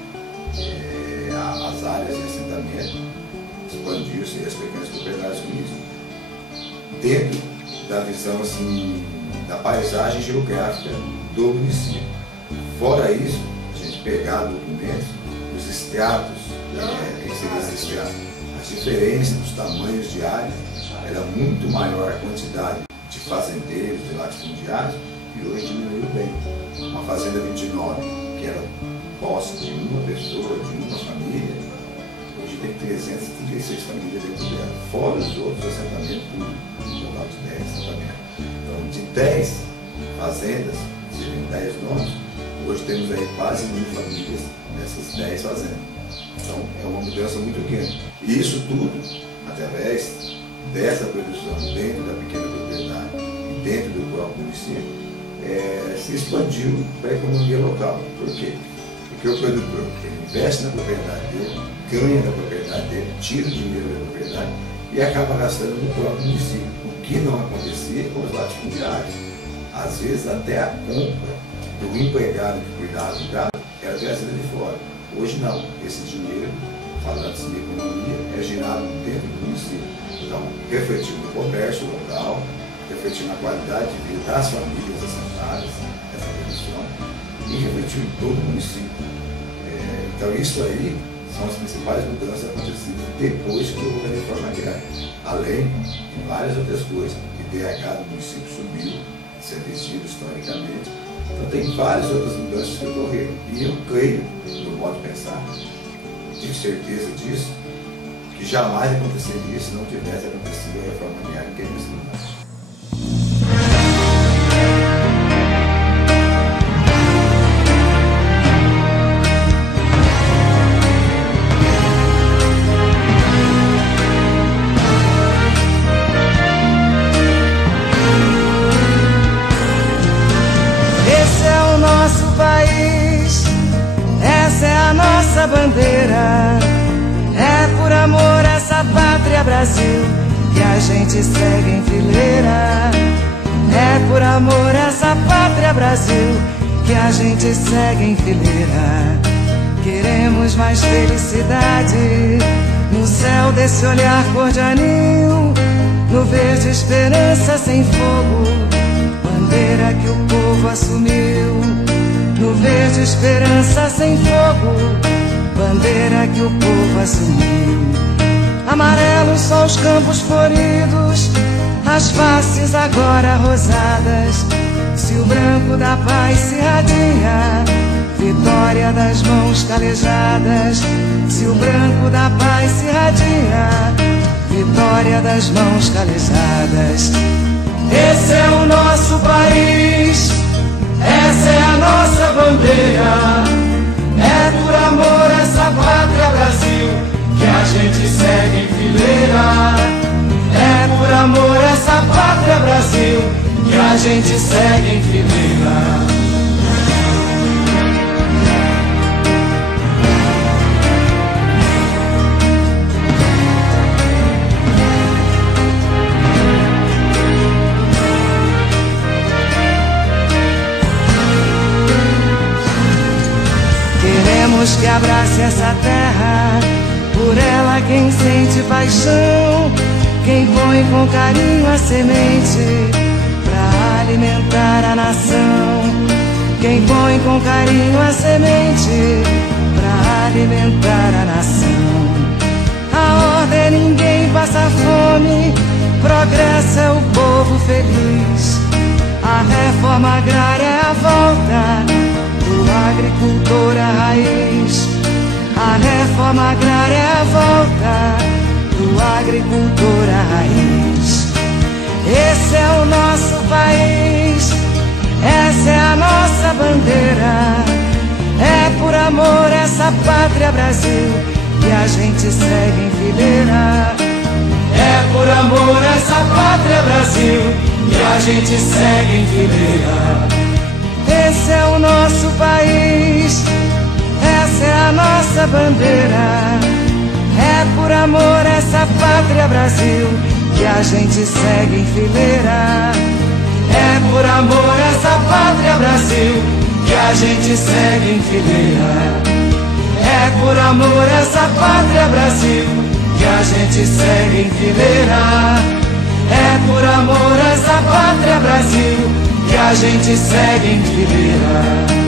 as áreas de assentamento, expandiu-se as pequenas propriedades com isso, dentro da visão assim, da paisagem geográfica do município. Fora isso, a gente pegar documentos, os estratos, as diferenças dos tamanhos de área, era muito maior a quantidade de fazendeiros, de latifundiários, e hoje diminuiu bem. Uma fazenda 29, que era posse de uma pessoa, de uma família, hoje tem 336 famílias dentro dela, fora os outros assentamentos, um total de 10 assentamentos. Então, de 10 fazendas, seriam 10 nomes, hoje temos aí quase 1000 famílias nessas 10 fazendas. Então, é uma mudança muito grande. E isso tudo, através dessa produção dentro da pequena propriedade e dentro do próprio município, se expandiu para a economia local. Por quê? Porque o produtor ele investe na propriedade dele, ganha na propriedade dele, tira o dinheiro da propriedade e acaba gastando no próprio município, o que não acontecia com os latifundiários. Às vezes até a compra do empregado que cuidava do gado era trazida de fora. Hoje não, esse dinheiro, falando-se de economia, é girado dentro do município. Então, refletiu no comércio local, refletiu na qualidade de vida das famílias assentadas, essa produção, e refletiu em todo o município. Então, isso aí são as principais mudanças acontecidas depois que houve a reforma agrária. Além de várias outras coisas. O IDH do município subiu, isso é vestido historicamente. Então, tem várias outras mudanças que ocorreram. E eu creio, no modo de pensar, tenho certeza disso, que jamais aconteceria se não tivesse acontecido a reforma agrária que é nesse lugar. Bandeira, é por amor a essa pátria Brasil que a gente segue em fileira. É por amor a essa pátria Brasil que a gente segue em fileira. Queremos mais felicidade no céu desse olhar cor de anil, no verde esperança sem fogo, bandeira que o povo assumiu. No verde esperança sem fogo, bandeira que o povo assumiu. Amarelos só os campos floridos, as faces agora rosadas. Se o branco da paz se radia, vitória das mãos calejadas. Se o branco da paz se radia, vitória das mãos calejadas. Esse é o nosso país, essa é a nossa bandeira. É por amor a essa pátria Brasil que a gente segue em fileira. É por amor a essa pátria Brasil que a gente segue em fileira. Queremos que abrace essa terra, por ela quem sente paixão, quem põe com carinho a semente pra alimentar a nação. Quem põe com carinho a semente pra alimentar a nação. A ordem é ninguém passa fome, progresso é o povo feliz. A reforma agrária é a volta do agricultor à raiz. A reforma agrária é a volta do agricultor à raiz. Esse é o nosso país, essa é a nossa bandeira. É por amor a essa pátria Brasil que a gente segue em fileira. É por amor a essa pátria Brasil que a gente segue em fileira. Esse é o nosso país, essa é a nossa bandeira. É por amor a essa pátria Brasil que a gente segue em fileira. É por amor a essa pátria Brasil que a gente segue em fileira. É por amor a essa pátria Brasil que a gente segue em fileira. É por amor a essa pátria Brasil que a gente segue em fileira.